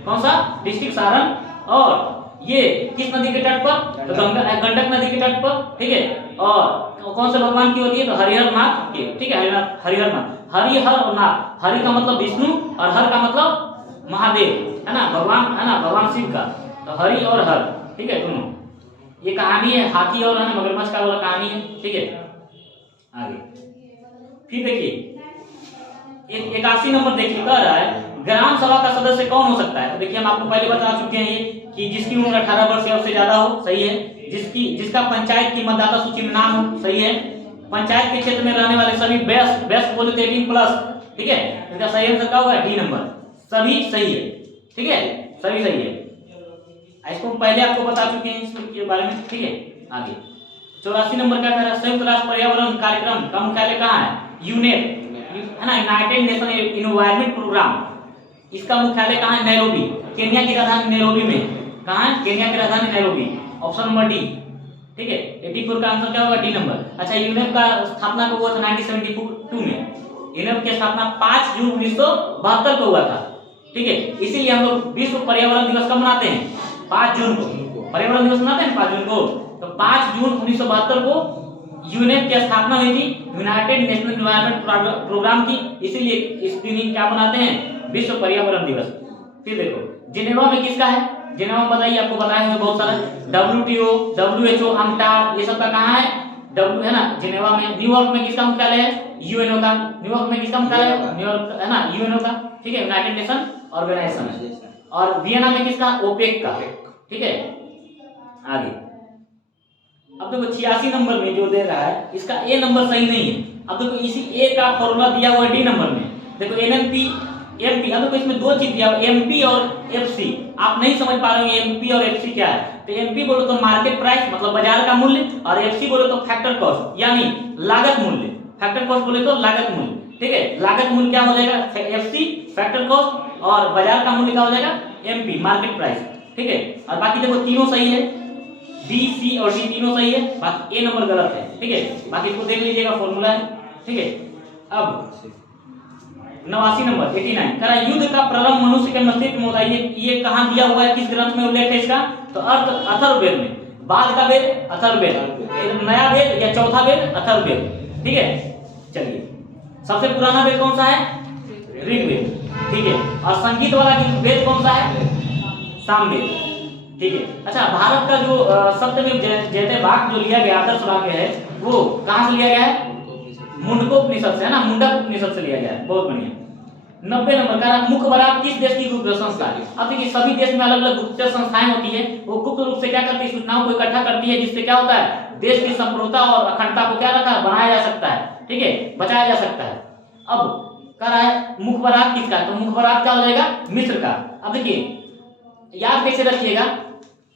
कौन सा डिस्ट्रिक्ट? सारण। और ये किस नदी के तट पर? तो गंडक नदी के तट पर, ठीक है। और कौन से भगवान की होती है? तो हरिहरनाथ की, ठीक है। हरिहरनाथ, हरिहरनाथ। हरि का मतलब विष्णु और हर का मतलब महादेव, है ना, भगवान, है ना, भगवान शिव का। तो हरि और हर, ठीक है, दोनों। ये कहानी है हाथी और है ना मगरमच्छ का वाला कहानी है, ठीक है। आगे फिर देखिए 81 नंबर देखिए, कह रहा है ग्राम सभा का सदस्य कौन हो सकता है? तो देखिए हम आपको पहले बता चुके हैं ये कि जिसकी उम्र 18 वर्ष या उससे ज्यादा हो, सही है। जिसका पंचायत की मतदाता सूची में नाम हो, सही है। पंचायत के क्षेत्र में रहने वाले सभी बेस्ट बोले 18+, ठीक है। इसका सही आंसर क्या होगा? D number. सभी सही है, ठीक है, सभी सही है। इसको पहले आपको बता चुके हैं इसके बारे में, ठीक है। आगे 84 नंबर क्या कह रहा है? संयुक्त राष्ट्र पर्यावरण कार्यक्रम का मुख्यालय कहाँ है? यूनेप, है ना, यूनाइटेड नेशन एनवायरनमेंट प्रोग्राम। इसका मुख्यालय कहाँ है? नैरोबी। केन्या की राजधानी नैरोबी में। कहाँ है? केन्या की राजधानी नैरोबी। ऑप्शन नंबर डी, ठीक है। 84 का आंसर क्या होगा? D number. अच्छा, यूनेप का स्थापना कब हुआ था? 1972 में। यूनेप की स्थापना 5 जून 1972 को हुआ था, ठीक है। इसीलिए हम लोग विश्व पर्यावरण दिवस कब मनाते हैं? 5 जून को। पर्यावरण दिवस मनाते हैं 5 जून को। तो 5 जून 1972 को यूनेप की स्थापना हुई थी, यूनाइटेड नेशनल एनवायरनमेंट प्रोग्राम की। इसीलिए इस दिन क्या मनाते हैं? विश्व पर्यावरण दिवस। फिर देखो जिनेवा में किसका है? जिनेवा में बताइए, आपको बताया है बहुत सारा। WTO, WHO, UNCTAD, ये सब का कहाँ है? है ना, जिनेवा में। न्यूयॉर्क में किसका मुख्यालय है? यूएनओ का। न्यूयॉर्क में किसका मुख्यालय है? न्यूयॉर्क, है ना, यूएनओ का, ठीक है, यूनाइटेड नेशन ऑर्गेनाइजेशन। और वियना में किसका? ओपेक का, ठीक है। आगे अब देखो 86 नंबर में जो दे रहा है इसका ए नंबर सही नहीं है। अब देखो इसी ए का फॉर्मूला दिया हुआ है डी नंबर में। देखो एनएमपी, एमपी। अब देखो इसमें दो चीज दिया हुआ है, एमपी और एफसी। आप नहीं समझ पा रहे हो एमपी और एफसी क्या है। तो एमपी बोलो तो मार्केट प्राइस मतलब बाजार का मूल्य, और एफसी बोलो तो फैक्टर कॉस्ट यानी लागत मूल्य। फैक्टर कॉस्ट बोले तो लागत मूल्य, ठीक है। लागत मूल्य क्या हो जाएगा? एफसी, फैक्टर कॉस्ट, और बाजार का मूल्य क्या हो जाएगा? एमपी, मार्केट प्राइस, ठीक है। और बाकी देखो तीनों सही है, बी, सी और डी तीनों सही है, बाकी ए नंबर गलत है, ठीक है। बाकी इसको देख लीजिएगा, फॉर्मूला है, ठीक है। अब 89 नंबर 89 कह रहा युद्ध का प्रारंभ मनुष्य के मस्तिष्क में होता है। ये कहाँ दिया हुआ है? किस ग्रंथ में उल्लेख है इसका? तो अथर्ववेद में। बाद का वेद अथर्ववेद, नया वेद या चौथा वेद अथर्ववेद, ठीक है। चलिए सबसे पुराना वेद कौन सा है? ऋग्वेद, ठीक है। और संगीत वाला वेद कौन सा है? सामवेद, ठीक है। अच्छा, भारत का जो सत्यमेव जयते वाक्य जो लिया गया, आदर्श वाक्य है, वो कहाँ से लिया गया है? मुंडकोपनिषद से, है ना, मुंडक उपनिषद से लिया गया है। बहुत बढ़िया। 90 नंबर का मुख्य बरात किस देश की गुप्त संस्था है? अब देखिए सभी देश में अलग अलग गुप्त संस्थाएं होती है, वो गुप्त रूप से क्या करती है, सूचनाओं को इकट्ठा करती है, जिससे क्या होता है देश की संप्रभुता और अखंडता को क्या रखा बनाया जा सकता है, ठीक है, बचाया जा सकता है। अब कह रहा है मुख्य बरात किसका, तो मुख्य बरात क्या हो जाएगा मिस्र का। अब देखिए याद कैसे रखिएगा,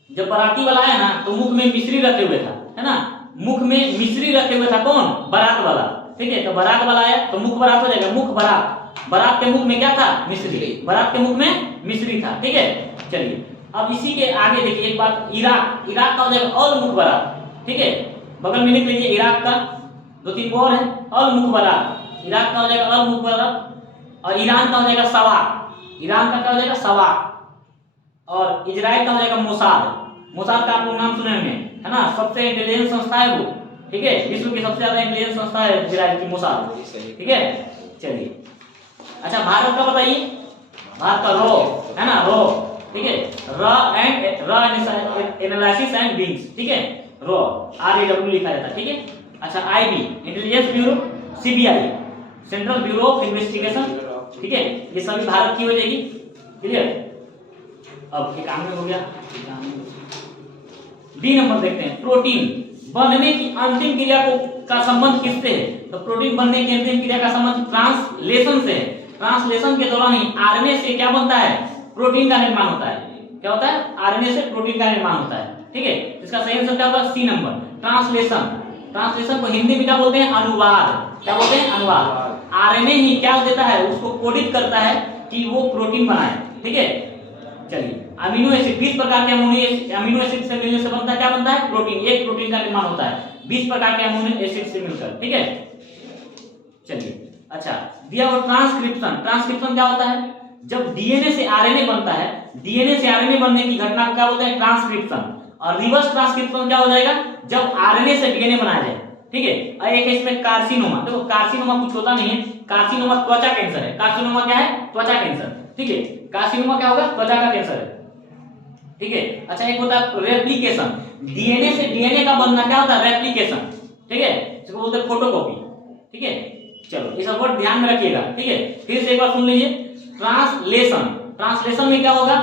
जब बराती वाला आया ना तो मुख में मिश्री रखे हुए था, है ना, मुख में मिश्री रखे हुए था कौन, बारात वाला, ठीक है, तो बारात वाला आया तो मुख बरात हो जाएगा, मुख बरात, बारात के मुख में क्या था मिश्री, बारात के मुख में मिश्री था, ठीक है। चलिए अब इसी के आगे देखिए एक बात, इराक, इराक का हो जाएगा अल मुख बरात, ठीक है, बगल में लिख लीजिए इराक का, दो तीन और है अल मुख बरात, इराक का हो जाएगा अल मुख बरात, और ईरान का हो जाएगा सवाक, ईरान का क्या हो जाएगा सवाक, और इजराइल का हो जाएगा मोसाद, मोसाद का आपको नाम सुने होंगे, है ना, सबसे इंटेलिजेंस संस्था है वो, ठीक है, विश्व की सबसे ज्यादा इंटेलिजेंस संस्था है इजराइल की मोसाद, ठीक है। चलिए अच्छा भारत का बताइए, भारत का रॉ, है ना, रॉ, ठीक है, रॉ एनालिसिस एंड विंग्स, ठीक है, रॉ RAW लिखा जाता है, ठीक है। अच्छा IB intelligence bureau, CBI central bureau of investigation, ठीक है, ये सभी भारत की हो जाएगी, क्लियर। अब 91 हो गया, 91 बी नंबर देखते हैं, प्रोटीन बनने की अंतिम क्रिया को का संबंध किससे है, तो प्रोटीन बनने की अंतिम क्रिया का संबंध ट्रांसलेशन से है, ट्रांसलेशन के दौरान ही RNA से क्या बनता है, प्रोटीन का निर्माण होता है, क्या होता है RNA से प्रोटीन का निर्माण होता है, ठीक है। इसका सही आंसर क्या होगा सी नंबर, ट्रांसलेशन, ट्रांसलेशन को हिंदी में क्या बोलते हैं अनुवाद, क्या बोलते हैं अनुवाद, RNA ही क्या देता है उसको कोडित करता है कि वो प्रोटीन बनाए, ठीक है। चलिए अमीनो एसिड 20 प्रकार के अमीनो एसिड से मिलने से बनता है, क्या बनता है प्रोटीन, एक प्रोटीन का निर्माण होता है 20 प्रकार के अमीनो एसिड से मिलकर, ठीक है। चलिए अच्छा दिया हुआ ट्रांसक्रिप्शन, ट्रांसक्रिप्शन क्या होता है, जब DNA से RNA बनता है, DNA से RNA बनने की घटना को क्या बोलते हैं ट्रांसक्रिप्शन, और रिवर्स ट्रांसक्रिप्शन क्या हो जाएगा जब RNA से DNA बनाया जाए, ठीक है। और एक है इसमें कार्सिनोमा, देखो कार्सिनोमा कुछ होता नहीं है, कार्सिनोमा त्वचा कैंसर है, कार्सिनोमा क्या है त्वचा कैंसर, ठीक है, कार्सिनोमा क्या होगा त्वचा का कैंसर है, ठीक है। अच्छा एक होता है रेप्लिकेशन, DNA से DNA का बनना क्या होता है रेप्लिकेशन, ठीक है, इसको बोलते हैं फोटोकॉपी, ठीक है। चलो ये सब वर्ड ध्यान में रखिएगा, ठीक है। फिर से एक बार सुन लीजिए, ट्रांसलेशन, ट्रांसलेशन में क्या होगा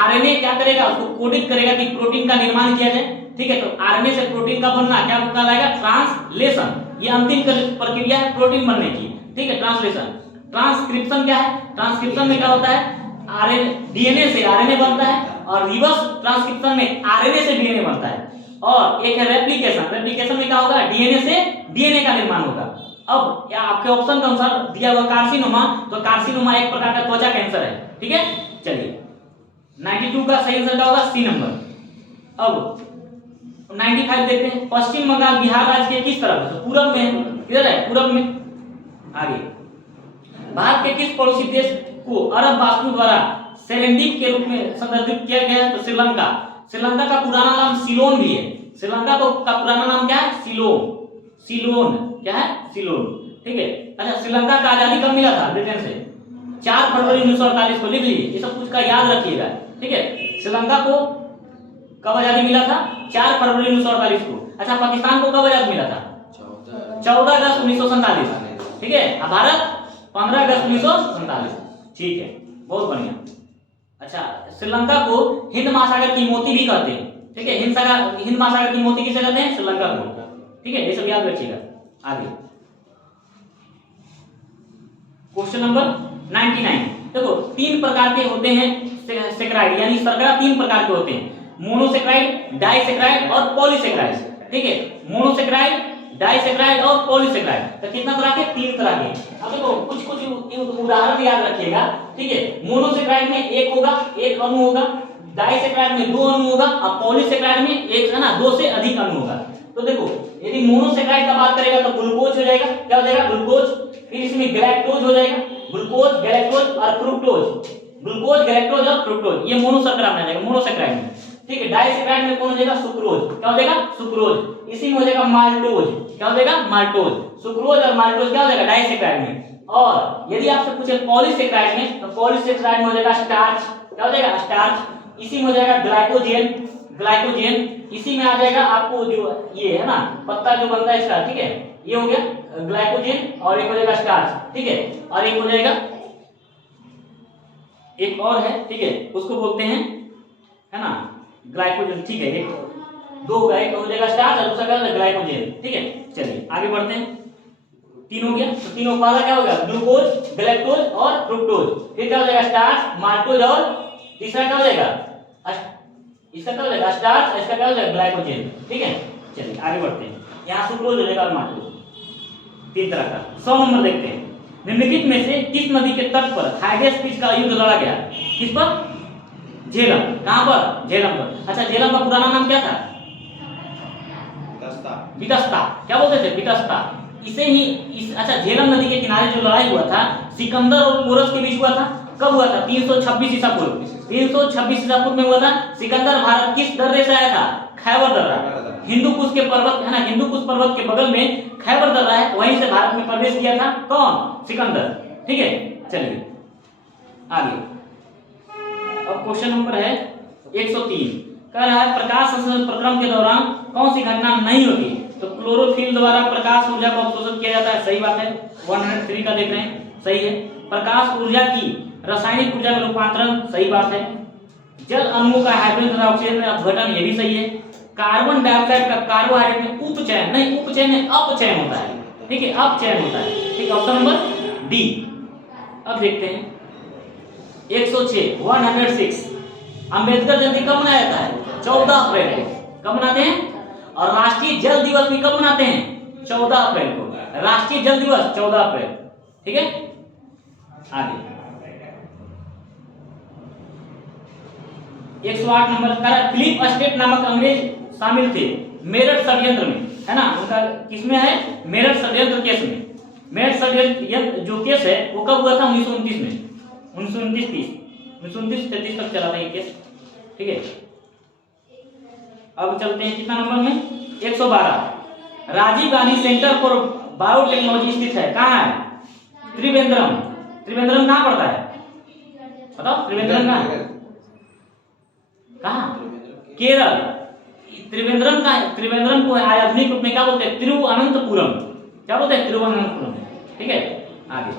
RNA क्या करेगा उसको कोडित करेगा कि प्रोटीन का निर्माण किया जाए, ठीक है, तो RNA से प्रोटीन का बनना क्या कहलाएगा ट्रांसलेशन, ये अंतिम प्रक्रिया है प्रोटीन बनने की, ठीक है ट्रांसलेशन। ट्रांसक्रिप्शन क्या है, ट्रांसक्रिप्शन में क्या होता है DNA से RNA बनता है, और रिवर्स ट्रांसक्रिप्शन में RNA से DNA बनता है, और एक है रेप्लिकेशन, रेप्लिकेशन में क्या होगा DNA से DNA का निर्माण होगा। अब या आपके ऑप्शन के अनुसार दिया हुआ कार्सिनोमा, तो कार्सिनोमा एक प्रकार का त्वचा कैंसर है, ठीक है। चलिए 92 का सही आंसर क्या होगा सी नंबर। अब 95 देखते हैं, पश्चिम बंगाल बिहार राज्य के किस तरफ है, तो पूरब में, किधर है पूरब में। आगे भारत के किस पड़ोसी देश को अरब वास्तु द्वारा सेरेंडीप के रूप में संदर्भित किया गया है, तो श्रीलंका, श्रीलंका का पुराना नाम सिलोन भी है, श्रीलंका का पुराना नाम क्या है सिलोन, सिलोन क्या है सिलोन, ठीक है। अच्छा श्रीलंका का आजादी कब मिला था ब्रिटेन से, 4 फरवरी 1948 को, लिख लीजिए ये सब कुछ का याद रखिएगा, ठीक है। श्रीलंका को कब आजादी मिला था 4 फरवरी 1948 को। अच्छा पाकिस्तान को कब आजादी मिला था 14 अगस्त 1947, ठीक है। भारत 15 अगस्त 1947, ठीक है बहुत बढ़िया। अच्छा श्रीलंका को हिंद महासागर की मोती भी कहते हैं, ठीक है, हिंद महासागर की मोती किसे कहते हैं श्रीलंका को, ठीक है, ये सब याद रखिएगा। आगे क्वेश्चन नंबर 99, देखो 3 प्रकार के होते हैं सेक्राइड, यानी शर्करा 3 प्रकार के होते हैं, मोनोसेक्राइड, डाइसेक्राइड और पॉलीसेक्राइड, ठीक है, मोनोसेक्राइड, डाइसेक्राइड और पॉलीसेक्राइड, तो कितना तरह के 3 तरह के। अब देखो कुछ उदाहरण याद रखिएगा, ठीक है। मोनोसेक्राइड में एक होगा, एक अणु होगा, डाइसेक्राइड में 2 अणु होगा, और पॉलीसेक्राइड में एक है ना 2 से अधिक अणु होगा। तो देखो यदि मोनोसेक्राइड का बात करेगा तो ग्लूकोज हो जाएगा, क्या हो जाएगा ग्लूकोज, फिर इसमें गैलेक्टोज हो जाएगा, ग्लूकोज गैलेक्टोज और फ्रुक्टोज, ग्लूकोज गैलेक्टोज और फ्रुक्टोज, ये मोनोशर्करा में आ जाएगा मोनोसेक्राइड में, ठीक है। डाइसेक्राइड में कौन हो जाएगा सुक्रोज, क्या हो जाएगा सुक्रोज, इसी में हो जाएगा माल्टोज, क्या हो जाएगा माल्टोज, सुक्रोज और माल्टोज क्या हो जाएगा डाइसेक्राइड में। और यदि आपसे पूछे पॉलीसेक्राइड में, तो पॉलीसेक्राइड में हो जाएगा स्टार्च, क्या हो जाएगा स्टार्च, इसी में हो जाएगा ग्लाइकोजेन, ग्लाइकोजेन, इसी में आ जाएगा आपको जो ये है ना पत्ता जो बनता है इसका, ठीक है, ये हो गया ग्लाइकोजेन, और एक हो जाएगा स्टार्च, ठीक है, और एक हो जाएगा एक और है, ठीक है, उसको बोलते हैं, है ना, ग्लाइकोजन, ठीक है। एक दो होगा, एक हो जाएगा स्टार्च और दूसरा क्या होगा ग्लाइकोजन, ठीक है। चलिए आगे बढ़ते हैं। तीन हो गया, तो तीनों पहला क्या होगा ग्लूकोज, गैलेक्टोज और फ्रुक्टोज, फिर क्या हो जाएगा स्टार्च, माल्टोज और तीसरा क्या हो जाएगा इसका क्या हो जाएगा स्टार्च, इसका क्या हो जाएगा ग्लाइकोजन, ठीक है। चलिए आगे बढ़ते हैं। यहाँ सुक्रोज हो जाएगा और माल्टोज, तीन तरह का। 100 नंबर देखते हैं। निम्नलिखित में से किस नदी के तट पर हाइडेस पीच का युद्ध लड़ा गया? किस पर? झेलम। कहां पर? झेलम पर। अच्छा, झेलम का पुराना नाम क्या था? वितस्ता। क्या बोलते थे? वितस्ता। इसे ही अच्छा, झेलम नदी के किनारे जो लड़ाई हुआ था सिकंदर और पोरस के बीच हुआ था। कब हुआ था? 326 ईसा पूर्व। 326 ईसा पूर्व में हुआ था। सिकंदर भारत किस दर्रे से आया था? खैबर दर्रा। हिंदू कुश के पर्वत है ना, हिंदू कुश पर्वत के बगल में खैबर दर्रा है, वहीं से भारत में प्रवेश किया था कौन? सिकंदर, ठीक है। चलिए आगे। अब क्वेश्चन नंबर है 103। कह रहा है प्रकाश संश्लेषण प्रक्रम के दौरान कौन सी घटना नहीं होती? तो क्लोरोफिल द्वारा प्रकाश ऊर्जा को अवशोषित किया जाता है, सही बात है। 103 का देख रहे हैं, सही है। प्रकाश ऊर्जा की रासायनिक ऊर्जा में रूपांतरण, सही बात है। जल अणुओं का हाइड्रोजन तथा ऑक्सीजन में अपघटन, ये भी सही है। कार्बन डाइऑक्साइड का कार्बोहाइड्रेट में उपचयन, नहीं उपचयन है, अपचयन होता है, ठीक है, अपचयन होता है, ठीक। Option number D. अब देखते हैं 106 अंबेडकर जयंती कब मनाया जाता है? 14 अप्रैल को। कब मनाते हैं? और राष्ट्रीय जल दिवस भी कब मनाते हैं? 14 अप्रैल को। राष्ट्रीय जल दिवस 14 अप्रैल, ठीक है। आगे 108 नंबर का फिलिप स्टेट नामक अंग्रेज शामिल थे मेरठ षड्यंत्र में, है ना। उनका किसमें है? मेरठ षड्यंत्र केस में। मेरठ षड्यंत्र जो केस है वो कब हुआ था? 1929 में। 1929-33 तक चला था ये केस, ठीक है। अब चलते हैं कितना नंबर में? 112 Rajiv Gandhi centre for biotechnology स्थित है, कहाँ है? त्रिवेंद्रम। त्रिवेंद्रम कहाँ पड़ता है? बताओ, त्रिवेंद्रम कहाँ है? कहाँ? केरल। त्रिवेंद्रम का, त्रिवेंद्रम को आधुनिक रूप में क्या बोलते हैं? तिरुवनंतपुरम। क्या बोलते हैं? तिरुवनंतपुरम, ठीक है। आगे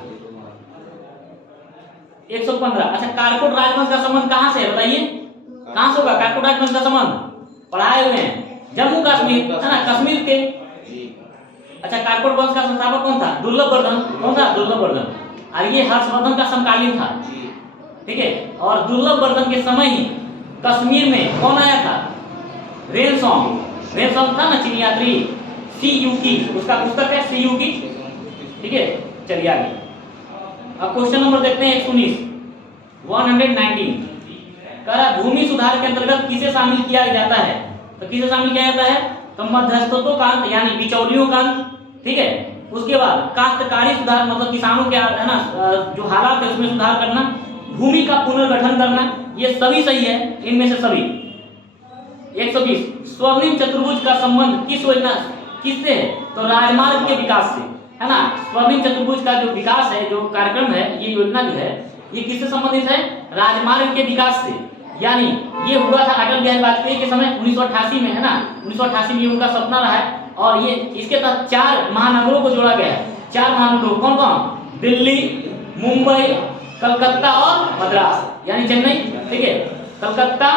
115। अच्छा, कारकोट राजवंश का संबंध कहां से है बताइए? कहां से होगा कारकोट राजवंश का संबंध? पढ़ाए हुए हैं, जम्मू कश्मीर, है ना, कश्मीर के। अच्छा, कारकोट वंश का संस्थापक कौन था? दुर्लभ वर्धन। कौन था? दुर्लभ वर्धन। और ये हर्षवर्धन का समकालीन था, ठीक है। और दुर्लभ वर्धन के समय ही कश्मीर में कौन आया था? रेनसोंग। रेनसोंग था ना, चीनी यात्री, सीयू की, उसका पुस्तक है सीयू की, ठीक है। चलिए आगे। अब क्वेश्चन नंबर देखते हैं 119। कह रहा भूमि सुधार के अंतर्गत किसे शामिल किया जाता है? तो किसे शामिल किया जाता है? तो मध्यस्थों का अंत यानी बिचौलियों का अंत, ठीक है। उसके बाद काश्तकारी सुधार, मतलब किसानों के, है ना, जो हालात है उसमें सुधार करना, भूमि का पुनर्गठन करना, ये सभी सही है, इनमें से सभी। 120 स्वर्णिम चतुर्भुज का संबंध किस योजना किससे है? तो राजमार्ग के विकास से, है ना। स्वर्णिम चतुर्भुज का जो विकास है, जो कार्यक्रम है, ये योजना जो है ये किससे संबंधित है? राजमार्ग के विकास से। यानी ये हुआ था अटल बिहारी वाजपेयी के समय 1988 में, है ना। 1988 में उनका सपना रहा है और ये इसके तहत 4 महानगरों को जोड़ा गया है। 4 महानगरों कौन कौन? दिल्ली, मुंबई, कलकत्ता और मद्रास, यानी चेन्नई, ठीक है। कलकत्ता,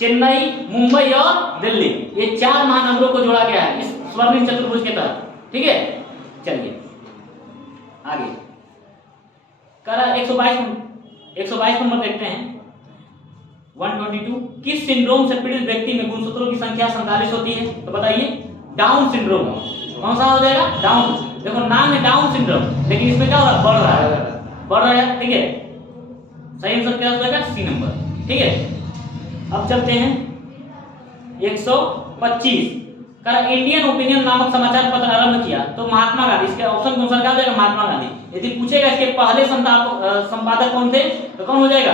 चेन्नई, मुंबई और दिल्ली, ये 4 महानगरों को जोड़ा गया है इस स्वर्णिम चतुर्भुज के तहत, ठीक है। चलिए आगे। करा 122 नंबर देखते हैं। 122 किस सिंड्रोम से पीड़ित व्यक्ति में गुणसूत्रों की संख्या 47 होती है? तो बताइए। Down syndrome. कौन सा हो जाएगा? डाउन। देखो नाम है डाउन सिंड्रोम, लेकिन इसमें क्या हो रहा है? बढ़ रहा है, बढ़ रहा है, ठीक है। सही आंसर क्या हो जाएगा? सी नंबर, ठीक है। अब चलते हैं 125। करा इंडियन ओपिनियन नामक समाचार पत्र आरंभ किया तो महात्मा गांधी, इसके ऑप्शन कौन सा क्या हो जाएगा? महात्मा गांधी। यदि पूछेगा इसके पहले संपादक कौन थे तो कौन हो जाएगा?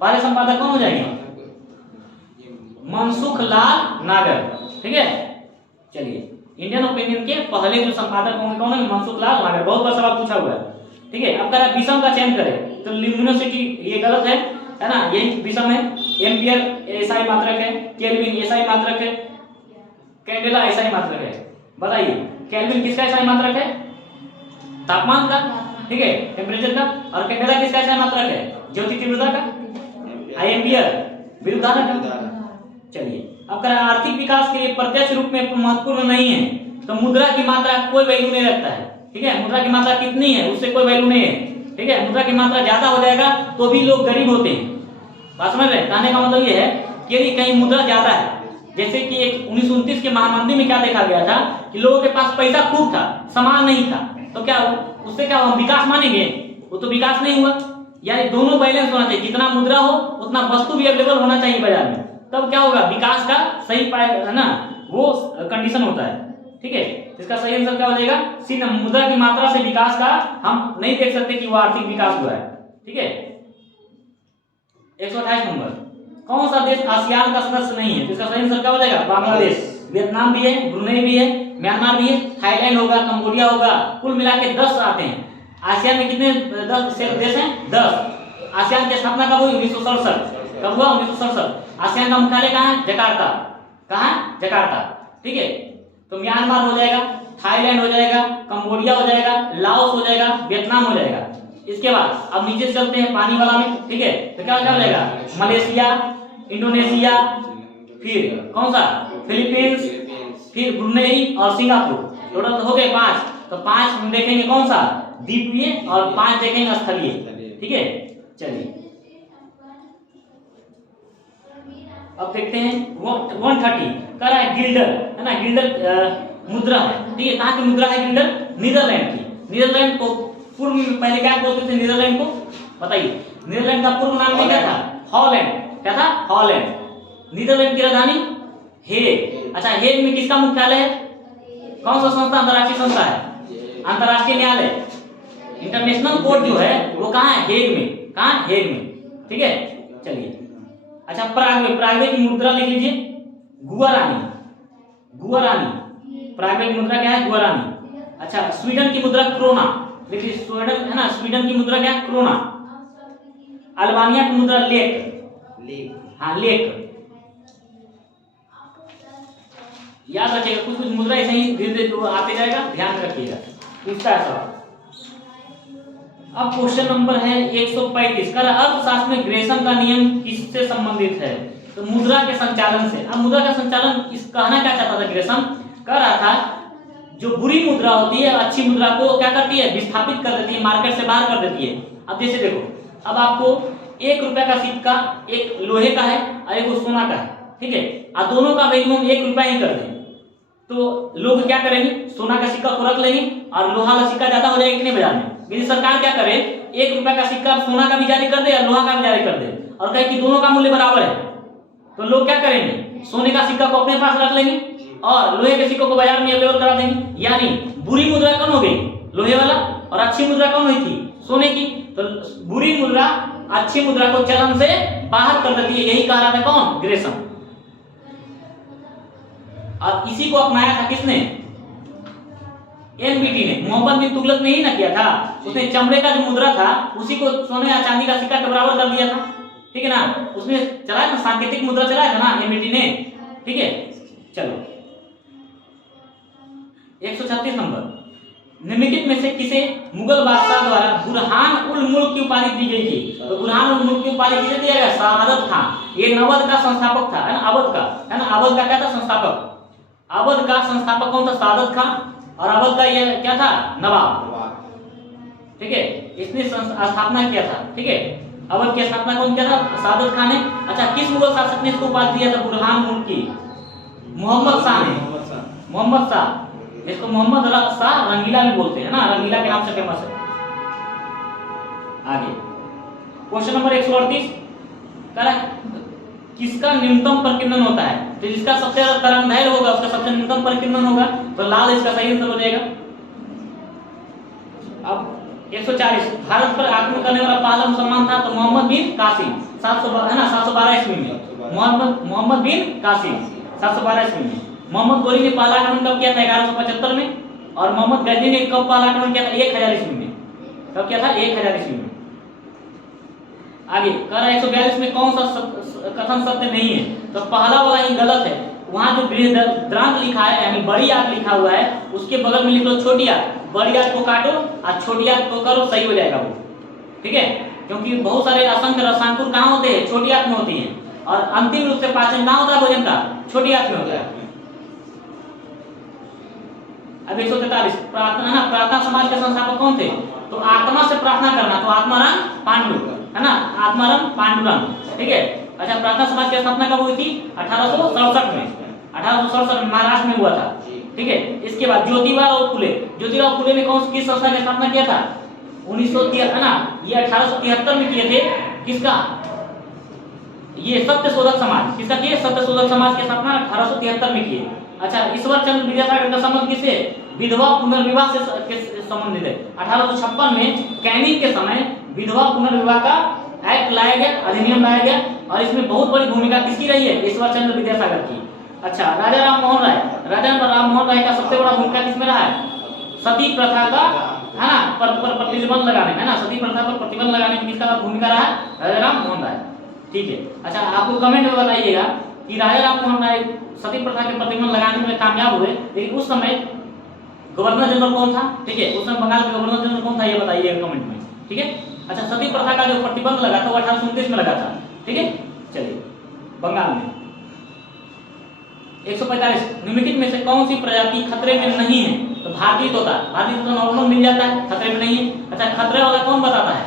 पहले संपादक कौन हो जाएंगे? मनसुख लाल नागर, ठीक है। चलिए इंडियन ओपिनियन के पहले जो संपादक होंगे कौन है? मनसुख लाल नागर। बहुत बार सवाल पूछा हुआ है, ठीक है। अब कह रहा है विषम का चयन करें, तो ल्यूमिनोसिटी ये गलत है ना, यही विषम है। एम्पियर एसआई मात्रक है, केल्विन एसआई मात्रक है, कैंडेला एसआई मात्रक है। बताइए केल्विन किसका एसआई मात्रक है? तापमान का, ठीक है, टेम्परेचर का। और कैंडेला किसका एसआई मात्रक है? ज्योति तीव्रता का एम्पियर, विद्युत धारा का। चलिए अब कह आर्थिक विकास के लिए प्रत्यक्ष रूप में महत्वपूर्ण नहीं है, तो मुद्रा की मात्रा कोई वैल्यू नहीं रखता है। ठीक है, मुद्रा की मात्रा कितनी है उससे कोई वैल्यू नहीं है। ठीक है, मुद्रा की मात्रा ज्यादा हो जाएगा तो भी लोग गरीब होते हैं। बात समझ रहे हैं? कहने का मतलब ये है कि यदि कहीं मुद्रा ज्यादा है, जैसे कि एक 1929 के महामंदी में क्या देखा गया था कि लोगों के पास पैसा खूब था, सामान नहीं था, तो क्या उससे क्या हुआ? विकास मानेंगे? वो तो विकास नहीं हुआ। यानी दोनों बैलेंस होना चाहिए, जितना मुद्रा हो उतना वस्तु भी अवेलेबल होना चाहिए बाजार में, तब क्या होगा? विकास का सही है ना, वो कंडीशन होता है। ठीक है, इसका सही आंसर क्या हो जाएगा? सी, मुद्रा की मात्रा से विकास का हम नहीं देख सकते कि वो आर्थिक विकास हुआ है। ठीक है, 128 नंबर, कौन सा देश आसियान का सदस्य नहीं है? तो इसका सही आंसर क्या हो जाएगा? बांग्लादेश। वियतनाम भी है, ब्रुनेई भी है, म्यांमार भी है, थाईलैंड होगा, कंबोडिया होगा, कुल मिला के 10 आते हैं। आसियान में कितने 10 देश हैं? 10। आसियान की स्थापना कब हुई? 1967। कब हुआ? 1967। आसियान का मुख्यालय कहाँ है? जकार्ता। कहाँ? जकार्ता। ठीक है, तो म्यांमार हो जाएगा, थाईलैंड हो जाएगा, कंबोडिया हो जाएगा, लाओस हो जाएगा, वियतनाम हो जाएगा। इसके बाद अब नीचे चलते हैं पानी वाला में। ठीक है, तो क्या क्या हो जाएगा? मलेशिया, इंडोनेशिया, फिर कौन सा? फिलीपींस, फिर ब्रुनेई और सिंगापुर। टोटल हो गए 5। तो 5 हम देखेंगे कौन सा? द्वीपीय, और 5 देखेंगे स्थलीय। ठीक है, चलिए अब देखते हैं 130 कह रहा है गिल्डर, है ना, गिल्डर मुद्रा है। ठीक है, कहाँ की मुद्रा है गिल्डर? नीदरलैंड की। नीदरलैंड को पूर्व में पहले क्या बोलते थे नीदरलैंड को? बताइए, नीदरलैंड का पूर्व नाम नहीं क्या था? हॉलैंड। क्या था? हॉलैंड। नीदरलैंड की राजधानी हेग। अच्छा, हेग में किसका मुख्यालय है? कौन सा संस्था? अंतर्राष्ट्रीय संस्था है, अंतर्राष्ट्रीय न्यायालय, इंटरनेशनल कोर्ट जो है वो कहाँ है? हेग में। कहाँ? हेग में। ठीक है, चलिए अच्छा, पराग्वे, पराग्वे की मुद्रा लिख लीजिए, गुआरानी। गुआरानी, पराग्वे की मुद्रा क्या है? गुआरानी। अच्छा, स्वीडन की मुद्रा क्रोना, देखिए स्वीडन है ना, स्वीडन की मुद्रा क्या है? क्रोना। अल्बानिया की मुद्रा लेक। हाँ, लेक। याद रखिएगा, कुछ कुछ मुद्रा ऐसे ही धीरे धीरे तो आते जाएगा, ध्यान रखिएगा, पूछता है सवाल। अब क्वेश्चन नंबर है 135 का अर्थशास्त्र में ग्रेसम का नियम किससे संबंधित है? तो मुद्रा के संचालन से। अब मुद्रा का संचालन इस कहना क्या चाहता था ग्रेसम? कह रहा था जो बुरी मुद्रा होती है अच्छी मुद्रा को क्या करती है? विस्थापित कर देती है, मार्केट से बाहर कर देती है। अब जैसे देखो, अब आपको 1 रुपया का सिक्का, एक लोहे का है और एक सोना का है। ठीक है, और दोनों का वैल्यू हम 1 रुपया ही कर दें, तो लोग क्या करेंगे? सोना का सिक्का को रख लेंगे और लोहा का सिक्का ज्यादा हो जाएगा कितने बाजार में। यदि सरकार क्या करे, 1 रुपया का सिक्का सोना का भी जारी कर दे और लोहा का भी जारी कर दे और कहे कि दोनों का मूल्य बराबर है, तो लोग क्या करेंगे? सोने का सिक्का को अपने पास रख लेंगे और लोहे के सिक्कों को बाजार में अवेलेबल करा देंगे। यानी बुरी मुद्रा कौन हो गई? लोहे वाला, और अच्छी मुद्रा कौन हुई थी? सोने की। तो बुरी मुद्रा अच्छी मुद्रा को चलन से बाहर कर देती है, यही कह रहा था कौन? ग्रेसम। और इसी को अपनाया था किसने? एनबीटी ने। मोहम्मद बिन तुगलक ने ही ना किया था, उसने चमड़े का जो मुद्रा था उसी को सोने या चांदी का सिक्का के बराबर कर दिया था। ठीक है ना, उसने चलाया था, सांकेतिक मुद्रा चलाया था ना एनबीटी ने। ठीक है, चलो 136 नंबर, निम्नलिखित में से किसे मुगल बादशाह द्वारा बुरहान उल मुल्क की उपाधि दी गई थी? तो बुरहान उल मुल्क की उपाधि किसे दिया गया? सादत खान। ये नवद का संस्थापक था, है ना, अवध का, है ना, अवध का क्या था? संस्थापक। अवध का संस्थापक कौन था? सादत खान। और अवध का ये क्या था? नवाब। ठीक है, इसने स्थापना किया था। ठीक है, अवध की स्थापना कौन किया था? सादत खान ने। अच्छा, किस मुगल शासक ने इसको उपाधि दिया था बुरहान मुल्क की? मोहम्मद शाह ने। मोहम्मद शाह, इसको मोहम्मद शाह रंगीला भी बोलते हैं ना, रंगीला के नाम से फेमस है। आगे क्वेश्चन नंबर 138 करा किसका न्यूनतम प्रकीर्णन होता है? तो जिसका सबसे ज्यादा तरंगदैर्घ्य होगा उसका सबसे न्यूनतम प्रकीर्णन होगा, तो लाल इसका सही आंसर हो जाएगा। अब 140, भारत पर आक्रमण करने वाला पहला मुसलमान था तो मोहम्मद बिन कासिम, 712 है ना, 712 ईस्वी में। मोहम्मद बिन कासिम 712 ईस्वी में। मोहम्मद गोरी ने पहला आक्रमण कब किया था? 1175 में। और मोहम्मद गजनी ने कब पहला आक्रमण किया था? 1000 ईस्वी में। कब किया था? 1000 ईस्वी में। आगे कह रहा है 142 में कौन सा कथन सत्य नहीं है? तो पहला वाला ही गलत है। वहां जो बृहद्रांत लिखा है यानी बड़ी आंत लिखा हुआ है उसके बगल में लिख लो छोटी आंत। बड़ी आंत को काटो और छोटी आंत को करो, सही हो जाएगा वो। ठीक है, क्योंकि बहुत सारे असंख्य रसांकुर कहाँ होते हैं, छोटी आंत में होती हैं, और अंतिम रूप से पाचन कहाँ होता है भोजन का, छोटी आंत में होता है। अब 143 प्रार्थना ना, प्रार्थना समाज के संस्थापक कौन थे, तो आत्मा से प्रार्थना करना, तो आत्माराम पांडु है ना, आत्माराम पांडुरंग, ठीक है। अच्छा, प्रार्थना समाज की स्थापना कब हुई थी, 1867 में, 1867 में महाराष्ट्र में हुआ था, ठीक है। इसके बाद ज्योतिबा फुले ने कौन किस संस्था की स्थापना किया था, 1973 है ना, ये 1873 में किए थे, किसका, ये सत्यशोधक समाज, किसका किए, सत्यशोधक समाज की स्थापना 1873 में किए। अच्छा, ईश्वर चंद्र विद्यासागर का संबंध किससे, विधवा पुनर्विवाह से संबंधित है। 1856 में कैनिंग के समय विधवा पुनर्विवाह का एक्ट लाया गया, अधिनियम लाया गया, और इसमें बहुत बड़ी भूमिका किसकी रही है, ईश्वर चंद्र विद्यासागर की। अच्छा, राजा राम मोहन राय का सबसे बड़ा भूमिका किसमें रहा है, सती प्रथा का है ना पर प्रतिबंध लगाने, है ना, सती प्रथा पर प्रतिबंध लगाने में किसका भूमिका रहा है, राजा राम मोहन राय, ठीक है। अच्छा, आपको कमेंट में बताइएगा कि राजा राम मोहन राय सती प्रथा के प्रतिबंध लगाने में कामयाब हुए, लेकिन उस समय गवर्नर जनरल कौन था, ठीक है, उस समय बंगाल के गवर्नर जनरल कौन था, ये बताइएगा कमेंट में, ठीक है। अच्छा, सती प्रथा का जो प्रतिबंध लगा था वो 1829 में लगा था, ठीक है। चलिए, बंगाल में 145 निम्नलिखित में से कौन सी प्रजाति खतरे में नहीं है, तो भारतीय तोता नॉर्मल मिल जाता है, खतरे में नहीं है। अच्छा, खतरे वाला कौन बताता है,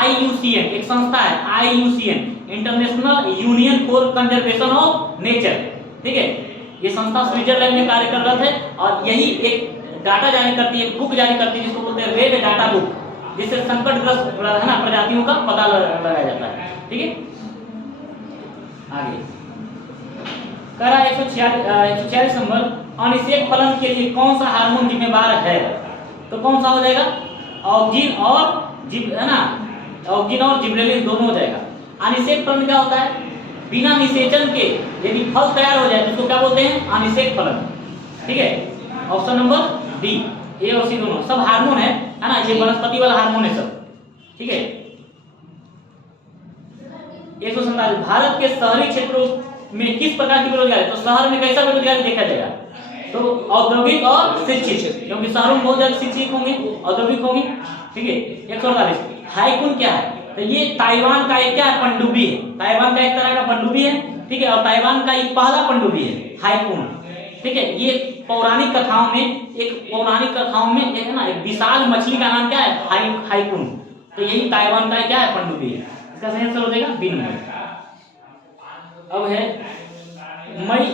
IUCN एक संस्था है, IUCN international union for conservation of nature, ठीक है। ये संस्था स्विट्जरलैंड में कार्य कर रहा है, और यही एक डाटा जारी करती है, एक बुक जारी करती है जिसको बोलते हैं रेड डाटा बुक, जिससे संकटग्रस्त है ना प्रजातियों का पता लगाया जाता है, ठीक है। आगे करा 146 नंबर, अनिषेक फलन के लिए कौन सा हार्मोन जिम्मेदार है, तो कौन सा हो जाएगा, ऑक्जिन और है ना, ऑक्जिन और जिबरेलिन दोनों हो जाएगा। अनिषेक फलन क्या होता है, बिना निषेचन के यदि फल तैयार हो जाए तो उसको क्या बोलते हैं, अनिषेक फलन, ठीक है। ऑप्शन नंबर डी, ए और सी दोनों सब हार्मोन है ना, ये वनस्पति वाला हार्मोन है सब, ठीक है। 147 भारत के शहरी क्षेत्रों में किस प्रकार की बेरोजगारी, तो शहर में कैसा बेरोजगारी देखा जाएगा, तो औद्योगिक और शिक्षित, क्योंकि शहरों में बहुत ज्यादा शिक्षित होंगे, औद्योगिक होंगे, ठीक है। 148 हाइकुन क्या है, तो ये ताइवान का एक क्या है, पनडुब्बी है, ताइवान का एक तरह का पनडुब्बी है, ठीक है, और ताइवान का एक पहला पनडुब्बी है हाइकुन, ठीक है। ये पौराणिक कथाओं में एक है ना, एक विशाल मछली का नाम क्या है, हाइकुन, तो यही ताइवान का क्या है, पनडुब्बी है। इसका सही आंसर हो जाएगा बी नंबर। अब है मई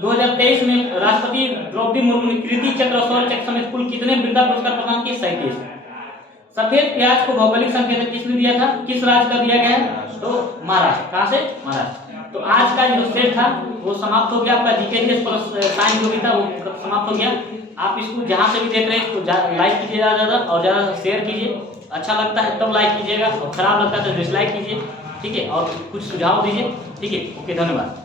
2023 में राष्ट्रपति द्रौपदी मुर्मू ने कीर्ति चक्र और शौर्य चक्र समेत कुल कितने वीरता पुरस्कार प्रदान किए, 37। सफेद प्याज को भौगोलिक संकेतक किसने दिया था, किस राज्य का दिया गया है, तो महाराष्ट्र, कहां से, महाराष्ट्र। तो आज का जो सेट था वो समाप्त हो गया, आपका जीके प्लस साइंस जो भी था वो समाप्त हो गया। आप इसको जहां से भी देख रहे हैं इसको लाइक कीजिए ज़्यादा और ज़्यादा शेयर कीजिए, अच्छा लगता है तब लाइक कीजिएगा और खराब लगता है तो डिसलाइक कीजिए, ठीक है, और कुछ सुझाव दीजिए, ठीक है। ओके, धन्यवाद।